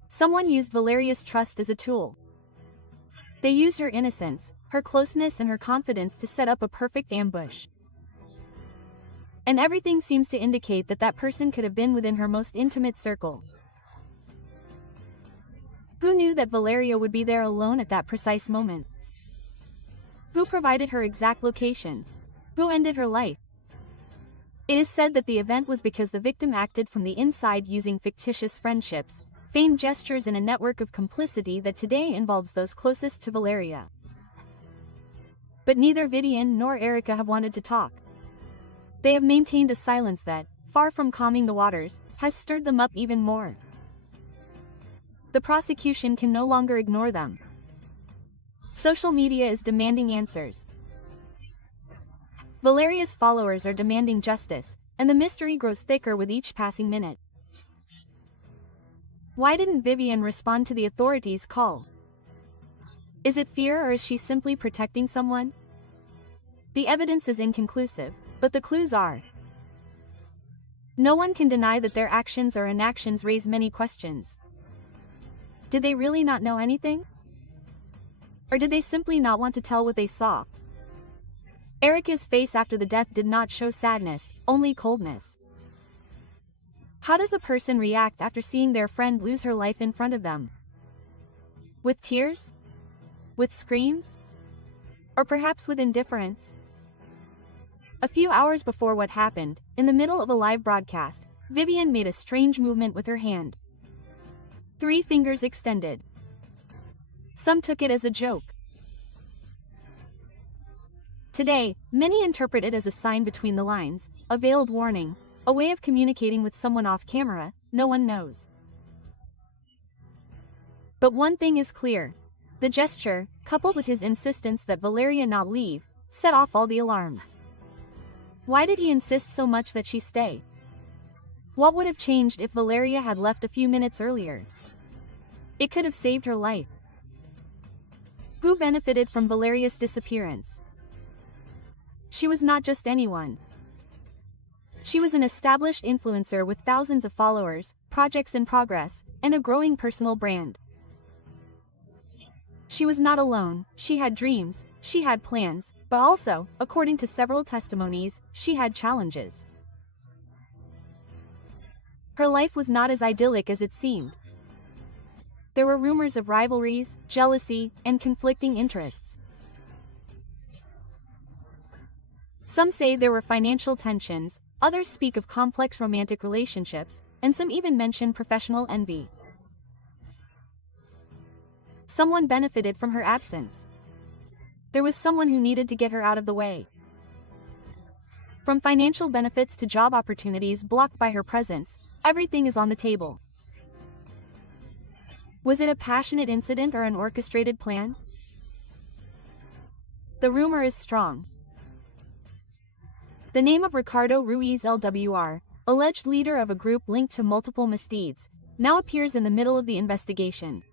Someone used Valeria's trust as a tool. They used her innocence, her closeness and her confidence to set up a perfect ambush. And everything seems to indicate that that person could have been within her most intimate circle. Who knew that Valeria would be there alone at that precise moment? Who provided her exact location? Who ended her life? It is said that the event was because the victim acted from the inside using fictitious friendships, feigned gestures and a network of complicity that today involves those closest to Valeria. But neither Vivian nor Erica have wanted to talk. They have maintained a silence that, far from calming the waters, has stirred them up even more. The prosecution can no longer ignore them. Social media is demanding answers. Valeria's followers are demanding justice, and the mystery grows thicker with each passing minute. Why didn't Vivian respond to the authorities' call? Is it fear, or is she simply protecting someone? The evidence is inconclusive, but the clues are. No one can deny that their actions or inactions raise many questions. Did they really not know anything? Or did they simply not want to tell what they saw? Erica's face after the death did not show sadness, only coldness. How does a person react after seeing their friend lose her life in front of them? With tears? With screams? Or perhaps with indifference? A few hours before what happened, in the middle of a live broadcast, Vivian made a strange movement with her hand. 3 fingers extended. Some took it as a joke. Today, many interpret it as a sign between the lines, a veiled warning, a way of communicating with someone off camera, no one knows. But one thing is clear. The gesture, coupled with his insistence that Valeria not leave, set off all the alarms. Why did he insist so much that she stay? What would have changed if Valeria had left a few minutes earlier? It could have saved her life. Who benefited from Valeria's disappearance? She was not just anyone. She was an established influencer with thousands of followers, projects in progress, and a growing personal brand. She was not alone. She had dreams, she had plans, but also, according to several testimonies, she had challenges. Her life was not as idyllic as it seemed. There were rumors of rivalries, jealousy, and conflicting interests. Some say there were financial tensions, others speak of complex romantic relationships, and some even mention professional envy. Someone benefited from her absence. There was someone who needed to get her out of the way. From financial benefits to job opportunities blocked by her presence, everything is on the table. Was it a passionate incident or an orchestrated plan? The rumor is strong. The name of Ricardo Ruiz LWR, alleged leader of a group linked to multiple misdeeds, now appears in the middle of the investigation.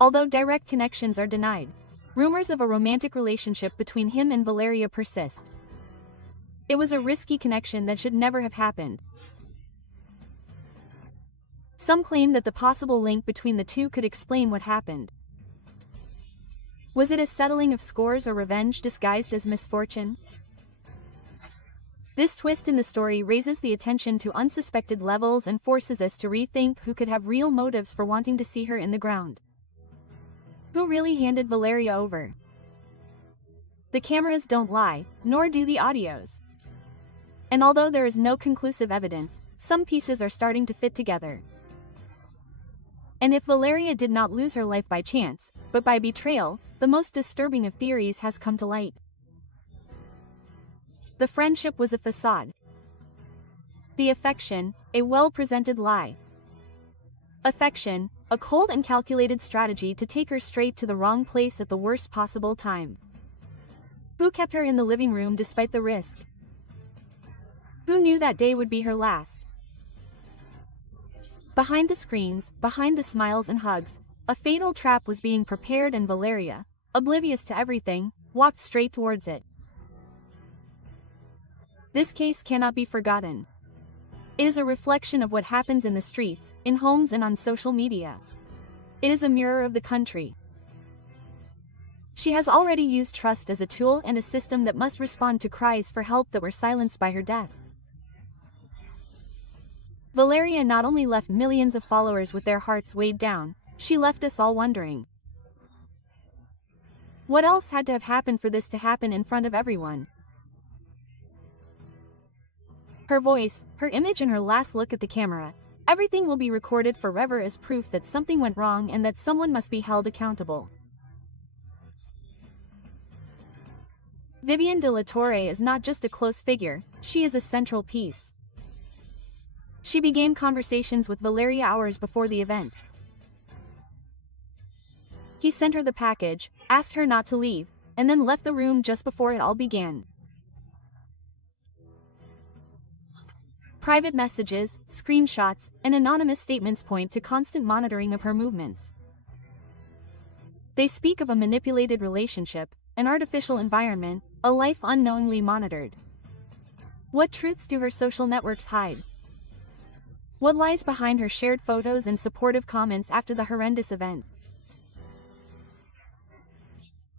Although direct connections are denied, rumors of a romantic relationship between him and Valeria persist. It was a risky connection that should never have happened. Some claim that the possible link between the two could explain what happened. Was it a settling of scores or revenge disguised as misfortune? This twist in the story raises the attention to unsuspected levels and forces us to rethink who could have real motives for wanting to see her in the ground. Who really handed Valeria over? The cameras don't lie, nor do the audios. And although there is no conclusive evidence, some pieces are starting to fit together. And if Valeria did not lose her life by chance, but by betrayal, the most disturbing of theories has come to light. The friendship was a facade. The affection, a well-presented lie. Affection, a cold and calculated strategy to take her straight to the wrong place at the worst possible time. Who kept her in the living room despite the risk? Who knew that day would be her last? Behind the screens, behind the smiles and hugs, a fatal trap was being prepared and Valeria, oblivious to everything, walked straight towards it. This case cannot be forgotten. It is a reflection of what happens in the streets, in homes and on social media. It is a mirror of the country. She has already used trust as a tool and a system that must respond to cries for help that were silenced by her death. Valeria not only left millions of followers with their hearts weighed down, she left us all wondering. What else had to have happened for this to happen in front of everyone? Her voice, her image and her last look at the camera, everything will be recorded forever as proof that something went wrong and that someone must be held accountable. Vivian de la Torre is not just a close figure, she is a central piece. She began conversations with Valeria hours before the event. He sent her the package, asked her not to leave, and then left the room just before it all began. Private messages, screenshots, and anonymous statements point to constant monitoring of her movements. They speak of a manipulated relationship, an artificial environment, a life unknowingly monitored. What truths do her social networks hide? What lies behind her shared photos and supportive comments after the horrendous event?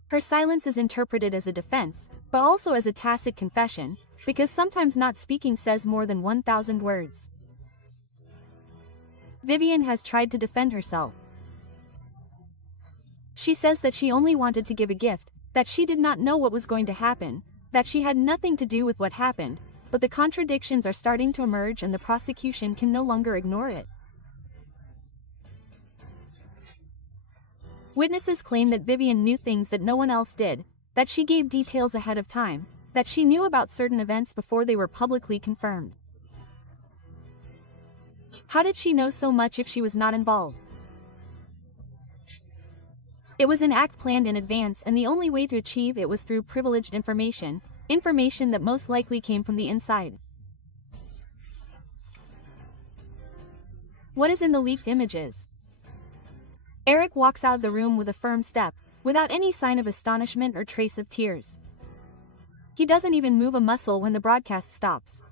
Her silence is interpreted as a defense, but also as a tacit confession, because sometimes not speaking says more than 1,000 words. Vivian has tried to defend herself. She says that she only wanted to give a gift, that she did not know what was going to happen, that she had nothing to do with what happened, but the contradictions are starting to emerge and the prosecution can no longer ignore it. Witnesses claim that Vivian knew things that no one else did, that she gave details ahead of time, that she knew about certain events before they were publicly confirmed. How did she know so much if she was not involved? It was an act planned in advance, and the only way to achieve it was through privileged information, information that most likely came from the inside. What is in the leaked images? Eric walks out of the room with a firm step, without any sign of astonishment or trace of tears. He doesn't even move a muscle when the broadcast stops.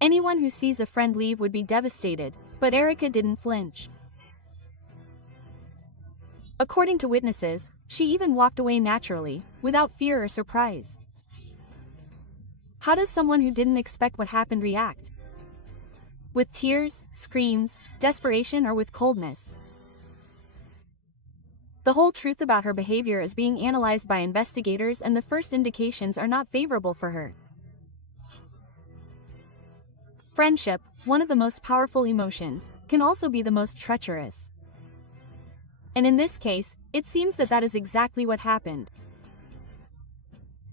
Anyone who sees a friend leave would be devastated, but Erica didn't flinch. According to witnesses, she even walked away naturally, without fear or surprise. How does someone who didn't expect what happened react? With tears, screams, desperation, or with coldness? The whole truth about her behavior is being analyzed by investigators, and the first indications are not favorable for her. Friendship, one of the most powerful emotions, can also be the most treacherous. And in this case, it seems that that is exactly what happened.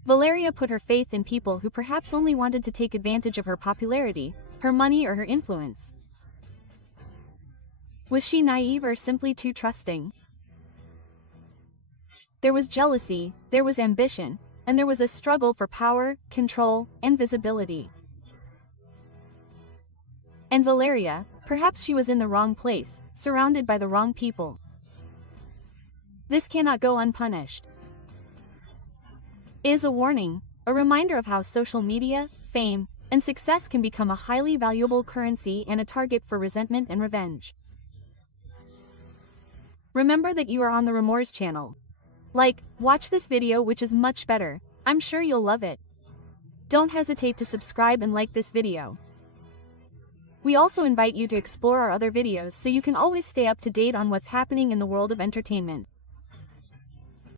Valeria put her faith in people who perhaps only wanted to take advantage of her popularity, her money, or her influence. Was she naive or simply too trusting? There was jealousy, there was ambition, and there was a struggle for power, control, and visibility. And Valeria, perhaps she was in the wrong place, surrounded by the wrong people. This cannot go unpunished. It is a warning, a reminder of how social media, fame, and success can become a highly valuable currency and a target for resentment and revenge. Remember that you are on the Remorse channel. Watch this video, which is much better. I'm sure you'll love it. Don't hesitate to subscribe and like this video. We also invite you to explore our other videos so you can always stay up to date on what's happening in the world of entertainment.